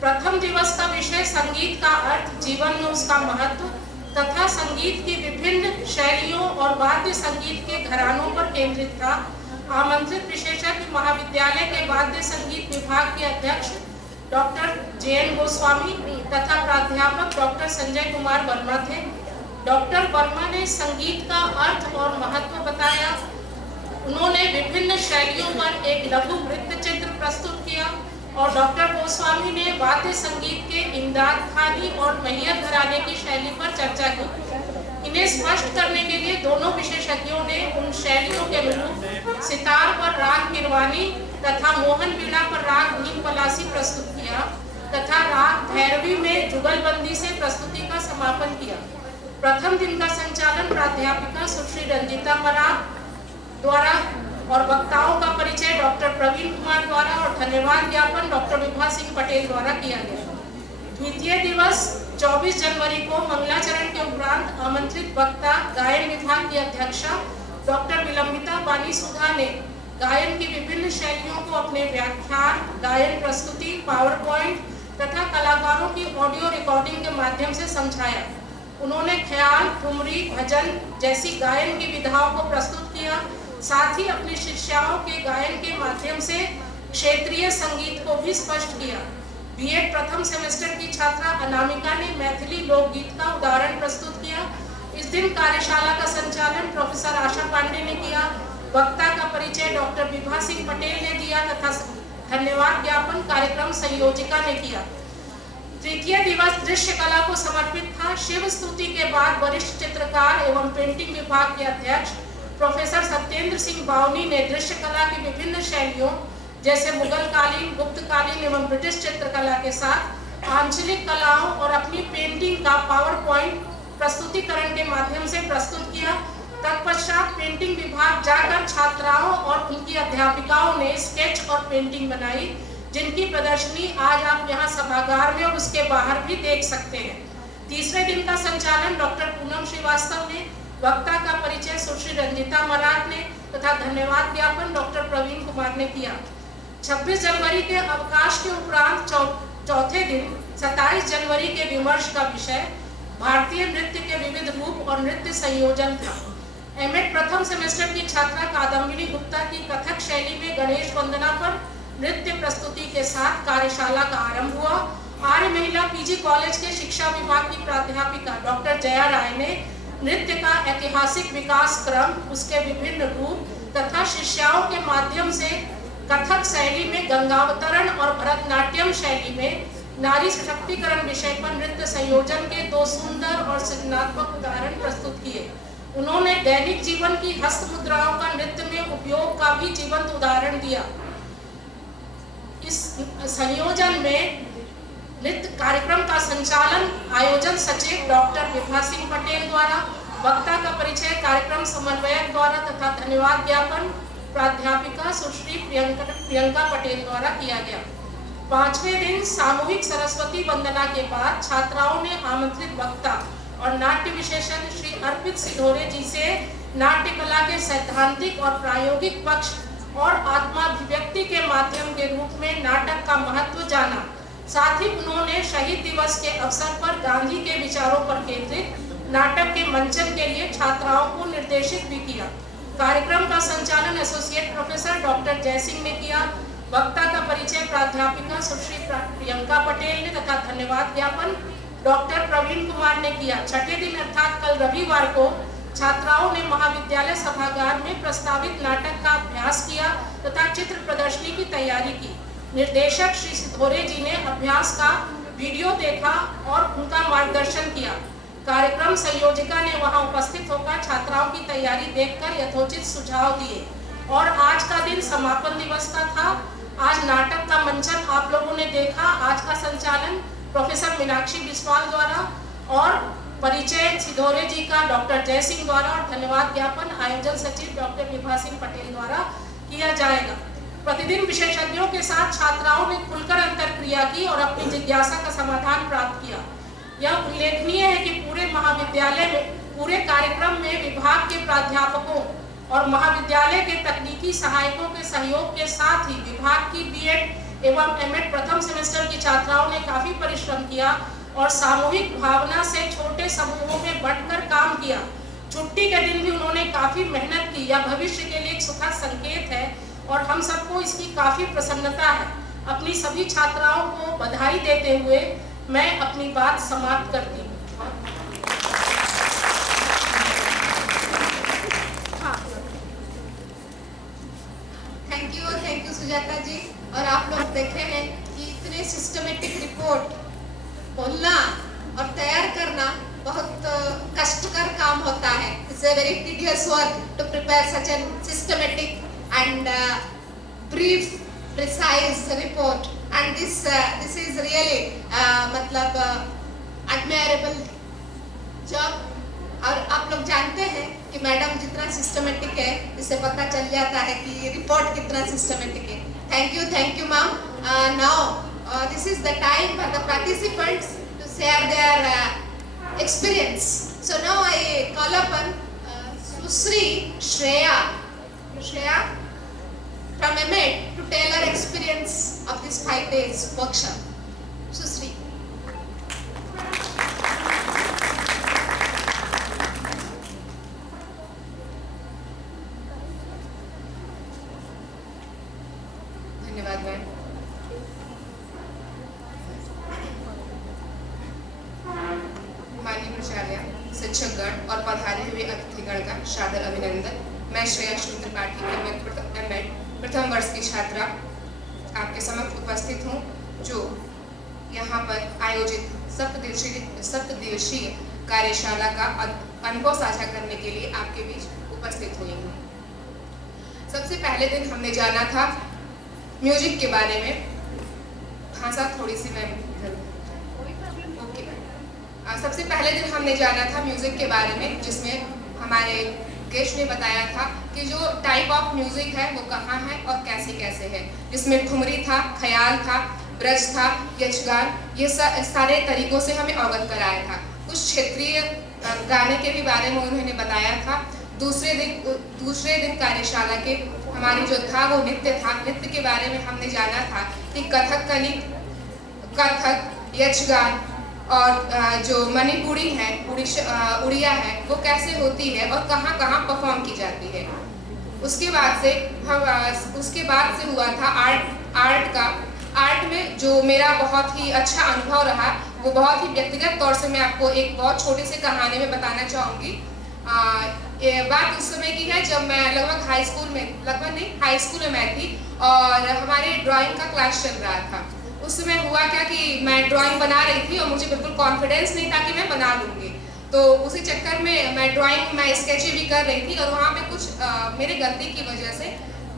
प्रथम दिवस का विषय संगीत का अर्थ, जीवन में उसका महत्व तथा संगीत की विभिन्न शैलियों और वाद्य संगीत के घरानों पर केंद्रित था। आमंत्रित विशेषज्ञ महाविद्यालय के वाद्य संगीत विभाग के अध्यक्ष डॉक्टर JN गोस्वामी तथा प्राध्यापक डॉक्टर संजय कुमार वर्मा थे। डॉक्टर वर्मा ने संगीत का अर्थ और महत्व बताया। उन्होंने विभिन्न शैलियों पर एक लघु वृत्त चित्र प्रस्तुत किया और डॉक्टर गोस्वामी ने वाद्य संगीत के इमदाद खानी और मैहर घराने की शैली पर चर्चा की। इन्हें स्पष्ट करने के लिए दोनों विशेषज्ञों ने उन शैलियों के अनुरूप सितार पर राग किरवानी तथा मोहन वीणा पर राग नीम पलासी प्रस्तुत किया तथा राग भैरवी में जुगलबंदी से प्रस्तुति का समापन किया। प्रथम दिन का संचालन प्राध्यापिका सुश्री रंजिता मराग द्वारा और वक्ताओं का परिचय डॉक्टर प्रवीण कुमार द्वारा और धन्यवाद ज्ञापन डॉक्टर विभा सिंह पटेल द्वारा किया गया। द्वितीय दिवस 24 जनवरी को मंगलाचरण के उपरांत आमंत्रित वक्ता गायन विभाग की अध्यक्षा डॉक्टर विलंबिता बानी सुधा ने गायन की विभिन्न शैलियों को अपने व्याख्यान, गायन प्रस्तुति, पावर पॉइंट तथा कलाकारों की ऑडियो रिकॉर्डिंग के माध्यम से समझाया। उन्होंने ख्याल, ठुमरी, भजन जैसी गायन की विधाओं को प्रस्तुत किया। साथ ही अपनी शिष्याओं के गायन के माध्यम से क्षेत्रीय संगीत को भी स्पष्ट किया। बीएड प्रथम सेमेस्टर की छात्रा अनामिका ने मैथिली लोकगीत का उदाहरण प्रस्तुत किया। इस दिन कार्यशाला का संचालन प्रोफेसर आशा पांडे ने किया। वक्ता का परिचय डॉक्टर विभा सिंह पटेल ने दिया तथा धन्यवाद ज्ञापन कार्यक्रम संयोजिका ने किया। तृतीय दिवस दृश्य कला को समर्पित था। शिव स्तुति के बाद वरिष्ठ चित्रकार एवं पेंटिंग विभाग के अध्यक्ष प्रोफेसर सत्येंद्र सिंह बावनी ने दृश्य कला की विभिन्न शैलियों जैसे मुगल कालीन, गुप्त कालीन एवं ब्रिटिश चित्रकला के साथ आंचलिक कलाओं और अपनी पेंटिंग का पावर पॉइंट प्रस्तुतिकरण के माध्यम से प्रस्तुत किया। तत्पश्चात पेंटिंग विभाग जाकर छात्राओं और उनकी अध्यापिकाओं ने स्केच और पेंटिंग बनाई, जिनकी प्रदर्शनी आज आप यहाँ सभागार में और उसके बाहर भी देख सकते हैं। तीसरे दिन का संचालन डॉक्टर पूनम श्रीवास्तव ने, वक्ता का परिचय सुश्री रंजिता मराठ ने तथा धन्यवाद ज्ञापन डॉक्टर प्रवीण कुमार ने किया। 26 जनवरी के अवकाश के उपरांत चौथे दिन 27 जनवरी के विमर्श का विषय भारतीय नृत्य के विविध रूप और नृत्य संयोजन था। एमएड प्रथम सेमेस्टर की छात्रा कादम्बिनी गुप्ता की कथक शैली में गणेश वंदना पर नृत्य प्रस्तुति के साथ कार्यशाला का आरंभ हुआ। आर्य महिला पीजी कॉलेज के शिक्षा विभाग की प्राध्यापिका डॉक्टर जया राय ने नृत्य का ऐतिहासिक विकास क्रम, उसके विभिन्न रूप तथा शिष्याओं के माध्यम से कथक शैली में गंगावतरण और भरतनाट्यम शैली में नारी सशक्तिकरण विषय पर नृत्य संयोजन के 2 सुंदर और सृजनात्मक उदाहरण प्रस्तुत किए। उन्होंने दैनिक जीवन की हस्त मुद्राओं का नृत्य में उपयोग का भी जीवंत उदाहरण दिया। इस संयोजन में नृत्य कार्यक्रम का संचालन आयोजन सचिव डॉक्टर विभा सिंह पटेल द्वारा, वक्ता का परिचय कार्यक्रम समन्वयक द्वारा तथा धन्यवाद ज्ञापन प्राध्यापिका सुश्री प्रियंका पटेल द्वारा किया गया। 5वें दिन सामूहिक सरस्वती वंदना के बाद छात्राओं ने आमंत्रित वक्ता और नाट्य विशेषज्ञ श्री अर्पित सिधोरे जी से नाट्य कला के सैद्धांतिक और प्रायोगिक पक्ष और आत्माभिव्यक्ति के माध्यम के रूप में नाटक का महत्व जाना। साथ ही उन्होंने शहीद दिवस के अवसर पर गांधी के विचारों पर केंद्रित नाटक के मंचन के लिए छात्राओं को निर्देशित भी किया। कार्यक्रम का संचालन एसोसिएट प्रोफेसर डॉक्टर जयसिंह ने किया। वक्ता का परिचय प्राध्यापिका सुश्री प्रियंका पटेल ने तथा धन्यवाद ज्ञापन डॉक्टर प्रवीण कुमार ने किया। छठे दिन अर्थात कल रविवार को छात्राओं ने महाविद्यालय सभागार में प्रस्तावित नाटक का अभ्यास किया तथा चित्र प्रदर्शनी की तैयारी की। निर्देशक श्री सिधोरे जी ने अभ्यास का वीडियो देखा और उनका मार्गदर्शन किया। कार्यक्रम संयोजिका ने वहां उपस्थित होकर छात्राओं की तैयारी देखकर यथोचित सुझाव दिए। और आज का दिन समापन दिवस का था। आज नाटक का मंचन आप लोगों ने देखा। आज का संचालन प्रोफेसर मीनाक्षी बिस्वाल द्वारा और परिचय सिधोरे जी का डॉक्टर जयसिंह द्वारा और धन्यवाद ज्ञापन आयोजन सचिव डॉक्टर विभा सिंह पटेल द्वारा किया जाएगा। प्रतिदिन विशेषज्ञों के साथ छात्राओं ने खुलकर अंतरक्रिया की और अपनी जिज्ञासा का समाधान प्राप्त किया। यह उल्लेखनीय है कि पूरे महाविद्यालय में पूरे कार्यक्रम में विभाग के प्राध्यापकों और महाविद्यालय के तकनीकी सहायकों के सहयोग के साथ ही विभाग की बीएड एवं एमएड प्रथम सेमेस्टर की छात्राओं ने काफी परिश्रम किया और सामूहिक भावना से छोटे समूहों में बंटकर काम किया। छुट्टी के दिन भी उन्होंने काफी मेहनत की। यह भविष्य के लिए एक सुखद संकेत है और हम सबको इसकी काफी प्रसन्नता है। अपनी सभी छात्राओं को बधाई देते हुए मैं अपनी बात समाप्त करती हूँ। थैंक यू सुजाता जी। और आप लोग देखे हैं कि इतने सिस्टमेटिक रिपोर्ट बोलना और तैयार करना बहुत कष्टकर काम होता है। It's a very tedious work to prepare such an systematic and brief precise report and this is really मतलब एडमायरेबल जॉब। और आप लोग जानते हैं कि मैडम जितना सिस्टमेटिक है इससे पता चल जाता है कि रिपोर्ट कितना सिस्टमेटिक है। Thank you ma'am. Now this is the time for the participants to share their experience. So now I call upon Sushri Shreya from EMET to tell her experience of this 5 days workshop. Susri. धन्यवाद ma'am. माननीय प्राचार्य, शिक्षकगण और पधारे हुए अतिथिगण का सादर अभिनंदन। मैं श्रेया त्रिपाठी एमएड प्रथम वर्ष की छात्रा आपके समक्ष उपस्थित हूँ, जो यहाँ पर आयोजित सप्तदिवसीय कार्यशाला का अनुभव साझा करने के लिए आपके बीच उपस्थित हुई हूँ। सबसे पहले दिन हमने जाना था म्यूजिक के बारे में। भाषा थोड़ी सी मैं ओके। सबसे पहले दिन हमने जाना था म्यूजिक के बारे में, जिसमें हमारे गेस्ट ने बताया था कि जो टाइप ऑफ म्यूजिक है वो कहाँ है और कैसे कैसे है, जिसमें ठुमरी था, ख्याल था, ब्रज था, यक्षगान, ये सारे तरीकों से हमें अवगत कराया था। कुछ क्षेत्रीय गाने के भी बारे में उन्होंने बताया था। दूसरे दिन कार्यशाला के हमारी जो था वो नृत्य था। नृत्य के बारे में हमने जाना था कि कथकली, कथक, यक्षगान और जो मणिपुरी है, उड़िया है, वो कैसे होती है और कहाँ कहाँ परफॉर्म की जाती है। उसके बाद से हुआ था आर्ट में जो मेरा बहुत ही अच्छा अनुभव रहा, वो बहुत ही व्यक्तिगत तौर से मैं आपको एक बहुत छोटी सी कहानी में बताना चाहूँगी। ये बात उस समय की है जब मैं लगभग हाई स्कूल में मैं थी और हमारे ड्राइंग का क्लास चल रहा था। उस समय हुआ क्या कि मैं ड्राइंग बना रही थी और मुझे बिल्कुल कॉन्फिडेंस नहीं था कि मैं बना लूँगी। तो उसी चक्कर में मैं स्केच भी कर रही थी और वहाँ पे कुछ मेरे गलती की वजह से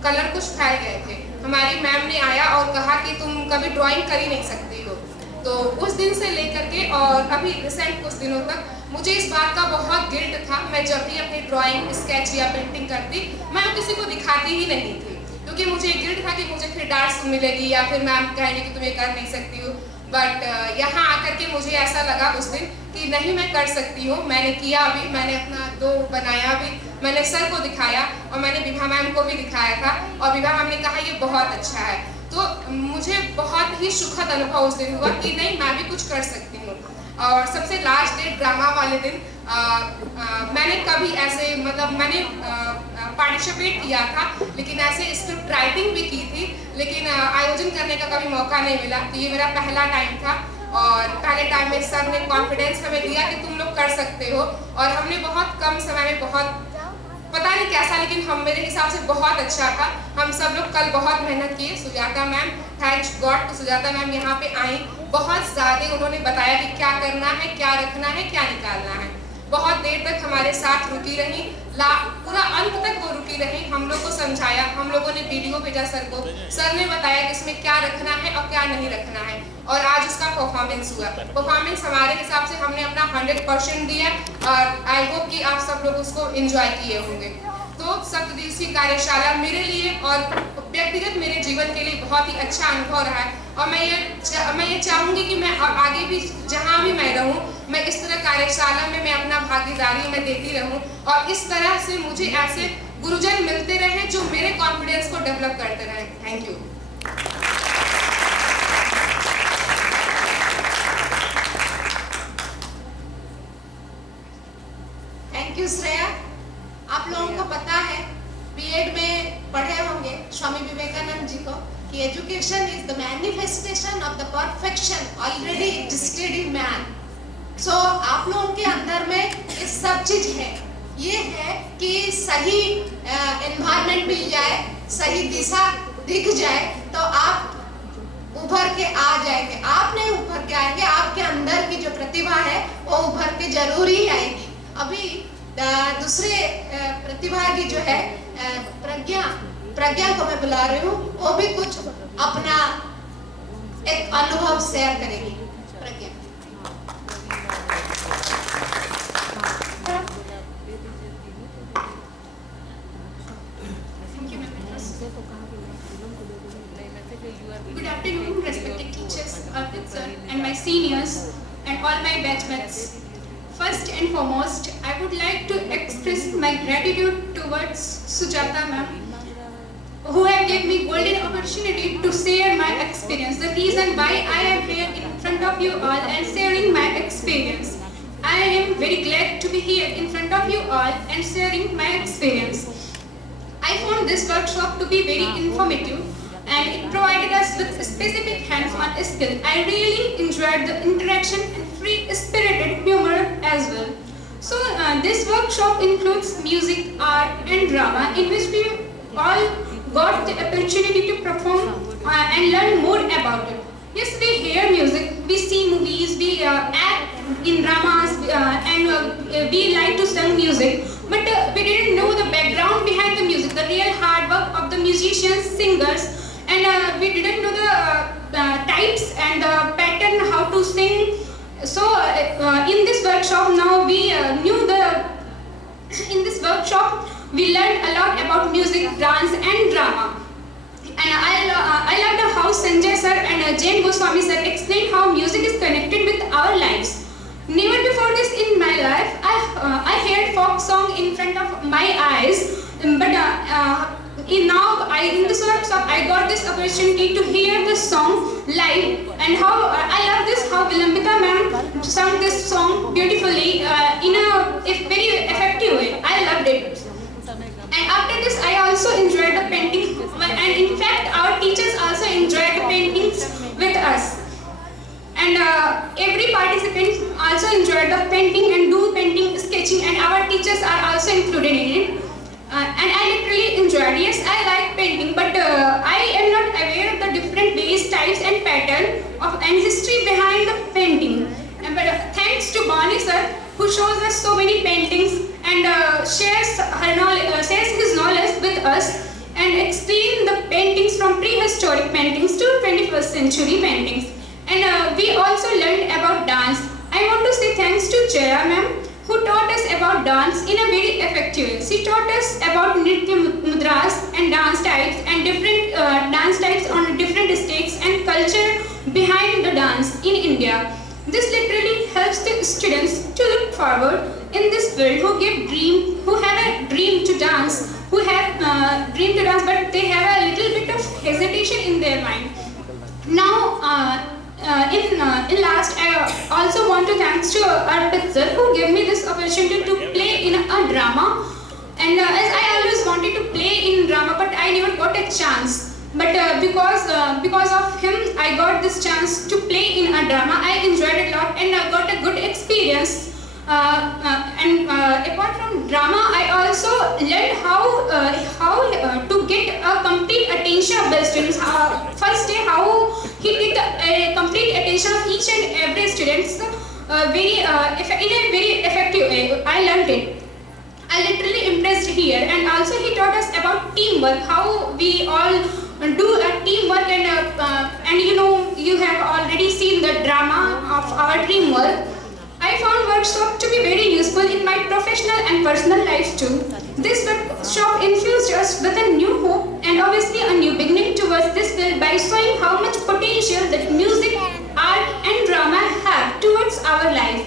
कलर कुछ फैल गए थे। हमारी मैम ने आया और कहा कि तुम कभी ड्राइंग कर ही नहीं सकती हो। तो उस दिन से लेकर के और अभी रिसेंट कुछ दिनों तक मुझे इस बात का बहुत गिल्ट था। मैं जब भी अपनी ड्राइंग, स्केच या पेंटिंग करती, मैं किसी को दिखाती ही नहीं थी, क्योंकि मुझे गिल्ट था कि मुझे फिर डांट मिलेगी या फिर मैम कहेंगे कि तुम ये कर नहीं सकती हो। बट यहाँ आकर के मुझे ऐसा लगा उस दिन कि नहीं, मैं कर सकती हूँ। मैंने किया भी, मैंने अपना 2 बनाया भी, मैंने सर को दिखाया और मैंने विभा मैम को भी दिखाया था और विभा मैम ने कहा ये बहुत अच्छा है। तो मुझे बहुत ही सुखद अनुभव उस दिन हुआ कि नहीं, मैं भी कुछ कर सकती हूँ। और सबसे लास्ट डे ड्रामा वाले दिन मैंने कभी ऐसे मैंने पार्टिसिपेट किया था, लेकिन ऐसे स्क्रिप्ट राइटिंग भी की थी, लेकिन आयोजन करने का कभी मौका नहीं मिला। तो ये मेरा पहला टाइम था और पहले टाइम में सर ने कॉन्फिडेंस हमें दिया कि तुम लोग कर सकते हो और हमने बहुत कम समय में बहुत पता नहीं कैसा, लेकिन हम मेरे हिसाब से बहुत अच्छा था। हम सब लोग कल बहुत मेहनत किए। सुजाता मैम, थैंक्स गॉड, तो सुजाता मैम यहाँ पे आई, बहुत ज़्यादा उन्होंने बताया कि क्या करना है, क्या रखना है, क्या निकालना है। बहुत देर तक हमारे साथ रुकी रही, पूरा अंत तक वो रुकी रही, हम लोग को समझाया, हम लोगों ने वीडियो भेजा सर को, सर ने बताया कि इसमें क्या रखना है और क्या नहीं रखना है। और आज उसका परफॉर्मेंस हुआ। परफॉर्मेंस हमारे हिसाब से हमने अपना 100% दिया और आई होप कि आप सब लोग उसको एंजॉय किए होंगे। तो सप्तदिवसीय कार्यशाला मेरे लिए और व्यक्तिगत मेरे जीवन के लिए बहुत ही अच्छा अनुभव रहा है और मैं ये चाहूँगी कि मैं आगे भी जहाँ भी मैं रहूँ, मैं इस तरह कार्यशाला में मैं अपना भागीदारी में देती रहूँ और इस तरह से मुझे ऐसे गुरुजन मिलते रहे जो मेरे कॉन्फिडेंस को डेवलप करते रहे। Thank you. Thank you Shreya. आप लोगों को पता है, बीएड में पढ़े होंगे स्वामी विवेकानंद जी को कि education is the manifestation of the perfection already existed in man. So आप लोगों के अंदर में ये सब चीज है। ये है कि सही एनवायरनमेंट मिल जाए, सही दिशा दिख जाए तो आप उभर के आ जाएंगे। आप नहीं उभर के आएंगे, आपके अंदर की जो प्रतिभा है वो उभर के जरूर ही आएगी। अभी दूसरे प्रतिभागी जो है प्रज्ञा को मैं बुला रही हूँ, वो भी कुछ अपना एक अनुभव शेयर करेगी। प्रज्ञा। Good afternoon, respected teachers, Arpit sir, and my seniors, and all my batchmates. First and foremost, I would like to express my gratitude towards Sujata ma'am, who have given me golden opportunity to share my experience. The reason why I am here in front of you all and sharing my experience. I am very glad to be here in front of you all and sharing my experience. I found this workshop to be very informative and it provided us with specific hands-on skill. I really enjoyed the interaction and free-spirited humor as well. So this workshop includes music, art and drama in which we all got the opportunity to perform and learn more about it. Yes, we hear music, we see movies, we act in dramas and we like to sing music, but we didn't know the background behind the music, the real hard work of the musicians, singers, and we didn't know the types and the pattern how to sing. So in this workshop now we we learned a lot about music, dance and drama. And I loved how Sanjay sir and Jain Goswami sir explained how music is connected with our lives. Never before this in my life I heard folk song in front of my eyes, but in this workshop I got this opportunity to hear this song live, and how I love this how Vilambita ma'am sang this song beautifully in a very effective way. I loved it. And after this I also enjoyed the painting, and in fact our teachers also enjoyed the paintings with us. And every participant also enjoyed the painting and do painting, sketching, and our teachers are also included in it. And I literally enjoyed. Yes, I like painting, but I am not aware of the different ways, types and pattern and history behind the painting. But thanks to Bonnie sir, who shows us so many paintings and shares his knowledge with us and explain the paintings from prehistoric paintings to 21st century paintings. And we also learned about dance. I want to say thanks to Jaya ma'am, who taught us about dance in a very effective way. She taught us about Nritya mudras and dance types and different dance types on different states and culture behind the dance in India. This literally helps the students to look forward in this world, who have a dream to dance, who have dream to dance, but they have a little bit of hesitation in their mind. Now, in last, I also want to thanks to Arpit sir, who gave me this opportunity to play in a drama. And as I always wanted to play in drama, but I never got a chance. But because of him, I got this chance to play in a drama. I enjoyed it a lot and got a good experience. Apart from drama, I also learned how to get a complete attention of the students. First day, how he did a complete attention of each and every student in a very effective way. I learned it. I literally impressed here, and also he taught us about teamwork, how we all do a teamwork, and you have already seen the drama of our teamwork. I found workshop to be very useful in my professional and personal life too. This workshop infused us with a new hope and obviously a new beginning towards this field by showing how much potential that music, art and drama have towards our life.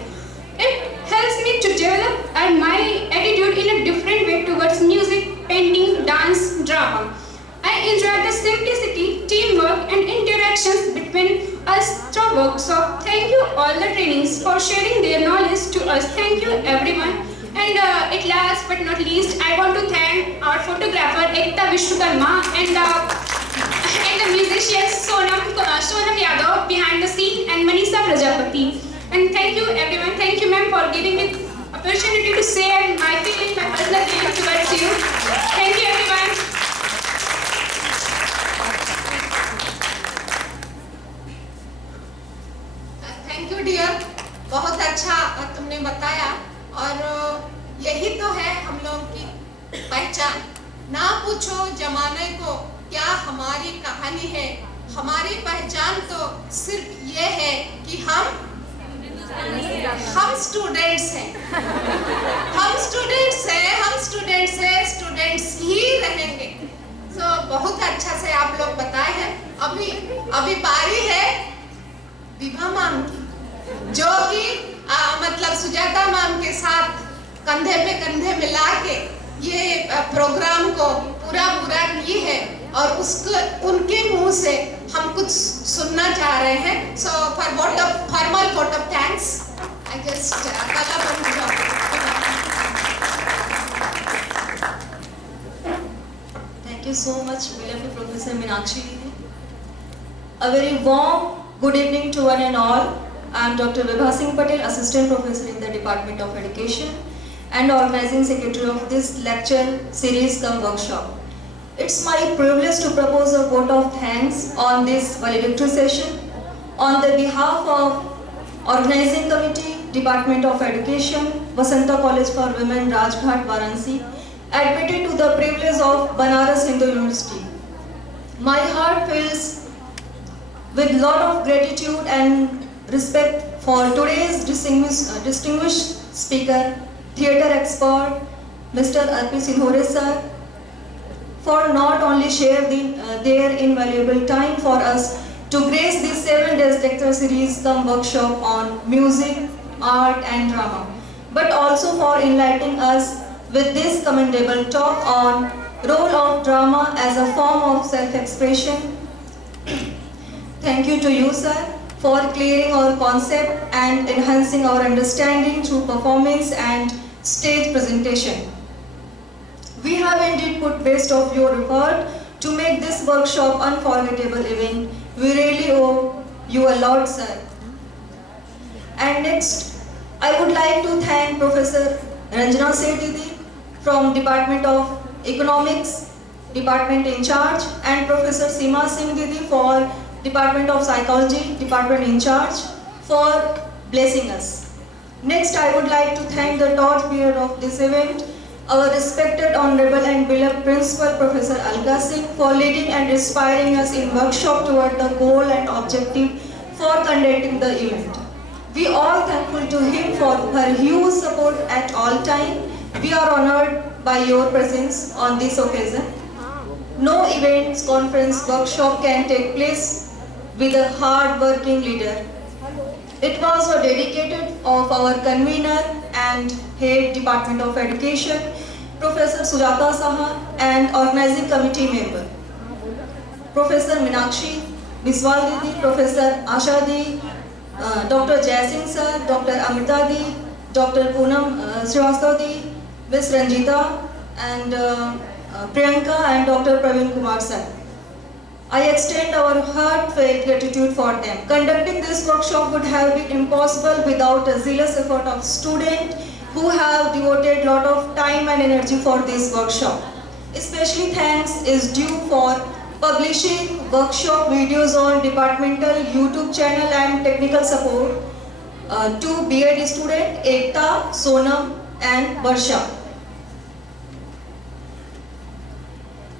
It helps me to develop my attitude in a different way towards music, painting, dance, drama. I enjoyed the simplicity, teamwork and interactions between us through workshop. Thank you all the trainees for sharing their knowledge to us. Thank you everyone. And at last but not least, I want to thank our photographer Ekta Vishwakarma and the musicians Sonam Yadav behind the scene and Manisha Prajapati. And thank you everyone. Thank you ma'am for giving me the opportunity to share my feelings, my personal feelings towards you. Thank you everyone. Thank you dear, बहुत अच्छा तुमने बताया। और यही तो है हम लोगों की पहचान। ना पूछो जमाने को क्या हमारी कहानी है, हमारी पहचान तो सिर्फ ये है कि हम स्टूडेंट्स हैं, हम स्टूडेंट्स ही रहेंगे। तो बहुत अच्छा से आप लोग बताए हैं। अभी बारी है विभा मैम की, जो कि मतलब सुजाता मैम के साथ कंधे पे कंधे मिला के ये प्रोग्राम को पूरा की है और उसको उनके मुंह से हम कुछ सुनना चाह रहे हैं. So for formal vote of thanks, I just call upon Thank you so much, beloved Professor Meenakshi. A very warm good evening to one and all. I am Dr. Vibha Singh Patel, Assistant Professor in the Department of Education and Organizing Secretary of this lecture series cum workshop. It's my privilege to propose a vote of thanks on this valedictory session on the behalf of Organizing Committee, Department of Education, Vasanta College for Women, Rajghat, Varanasi, admitted to the privilege of Banaras Hindu University. My heart fills with lot of gratitude and respect for today's distinguished speaker, theatre expert, Mr. R.P. Sinhore sir, for not only sharing their invaluable time for us to grace this 7 days lecture series cum workshop on music, art and drama, but also for enlightening us with this commendable talk on role of drama as a form of self-expression. Thank you to you, sir, for clearing our concept and enhancing our understanding through performance and stage presentation. We have indeed put best of your effort to make this workshop unforgettable event. We really owe you a lot, sir. And next, I would like to thank Professor Ranjana Seth Didi from Department of Economics, Department in charge, and Professor Seema Singh Didi for Department of Psychology, Department in charge, for blessing us. Next, I would like to thank the torchbearer of this event, our respected honorable and beloved Principal Professor Alka Singh, for leading and inspiring us in workshop toward the goal and objective for conducting the event. We all thankful to him for her huge support at all time. We are honored by your presence on this occasion. No events, conference, workshop can take place with a hard-working leader. It was a dedicated of our convener and head Department of Education, Professor Sujata Saha, and organizing committee member, Professor Meenakshi Biswal Didi, Professor Asha Di, Dr. Jaisingh sir, Dr. Amrita Di, Dr. Poonam Srivastav Di, Ms. Ranjita, and Priyanka, and Dr. Praveen Kumar sir. I extend our heartfelt gratitude for them. Conducting this workshop would have been impossible without a zealous effort of students who have devoted a lot of time and energy for this workshop. Especially thanks is due for publishing workshop videos on departmental YouTube channel and technical support to B.Ed student Ekta, Sonam and Varsha.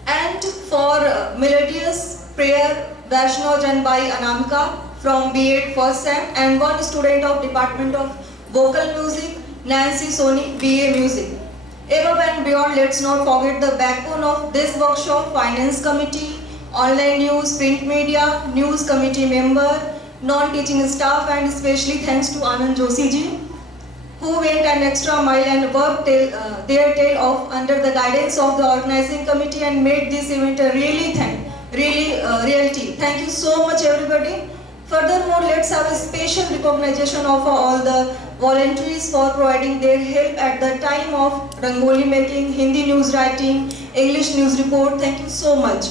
And for melodious prayer, Vaishnav Janbai Anamika from B.Ed first sem, and one student of Department of Vocal Music, Nancy Soni, B.A. Music. Above and beyond, let's not forget the backbone of this workshop, Finance Committee, Online News, Print Media, News Committee member, non-teaching staff, and especially thanks to Anand Joshi ji, who went an extra mile and worked their tail off under the guidance of the organizing committee and made this event a reality. Thank you so much, everybody. Furthermore, let's have a special recognition of all the volunteers for providing their help at the time of Rangoli making, Hindi news writing, English news report. Thank you so much.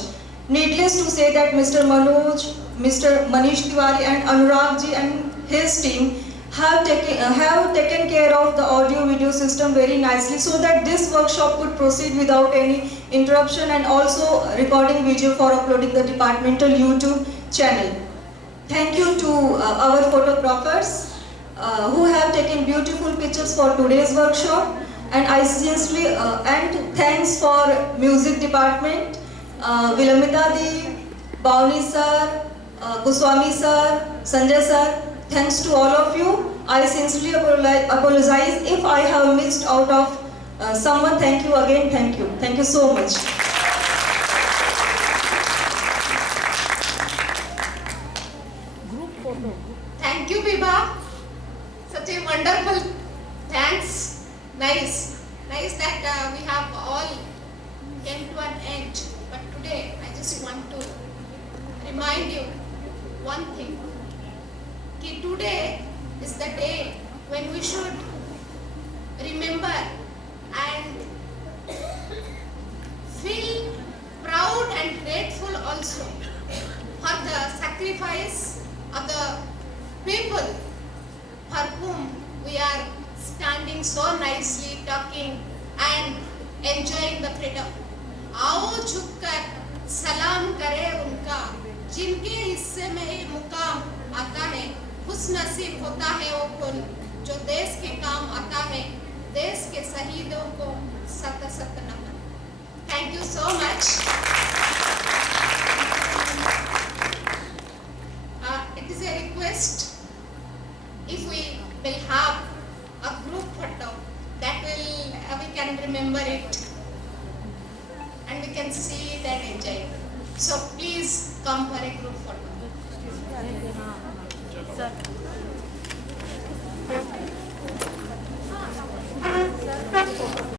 Needless to say that Mr. Manoj, Mr. Manish Tiwari and Anurag ji and his team have taken care of the audio video system very nicely so that this workshop could proceed without any interruption, and also recording video for uploading the departmental YouTube channel. Thank you to our photographers who have taken beautiful pictures for today's workshop, and I sincerely and thanks for music department, Vilambita Di, Bhavani sir, Goswami sir, Sanjay sir. Thanks to all of you. I sincerely apologize if I have missed out of someone. Thank you again. Thank you. Thank you so much. Thank you, Vibha. Such a wonderful one thing, कि today is the day when we should remember and feel proud and grateful also for the sacrifice of the people for whom we are standing so nicely, talking and enjoying the freedom. आओ झुककर सलाम करें उनका जिनके हिस्से में ये मुकाम आता है। खुशनसीब होता है वो कुल जो देश के काम आता है। देश के शहीदों को सत सत नमन। Thank you so much. It is a request if we will have a group photo that will we can remember it and we can see it and enjoy it. So please come for a group photo.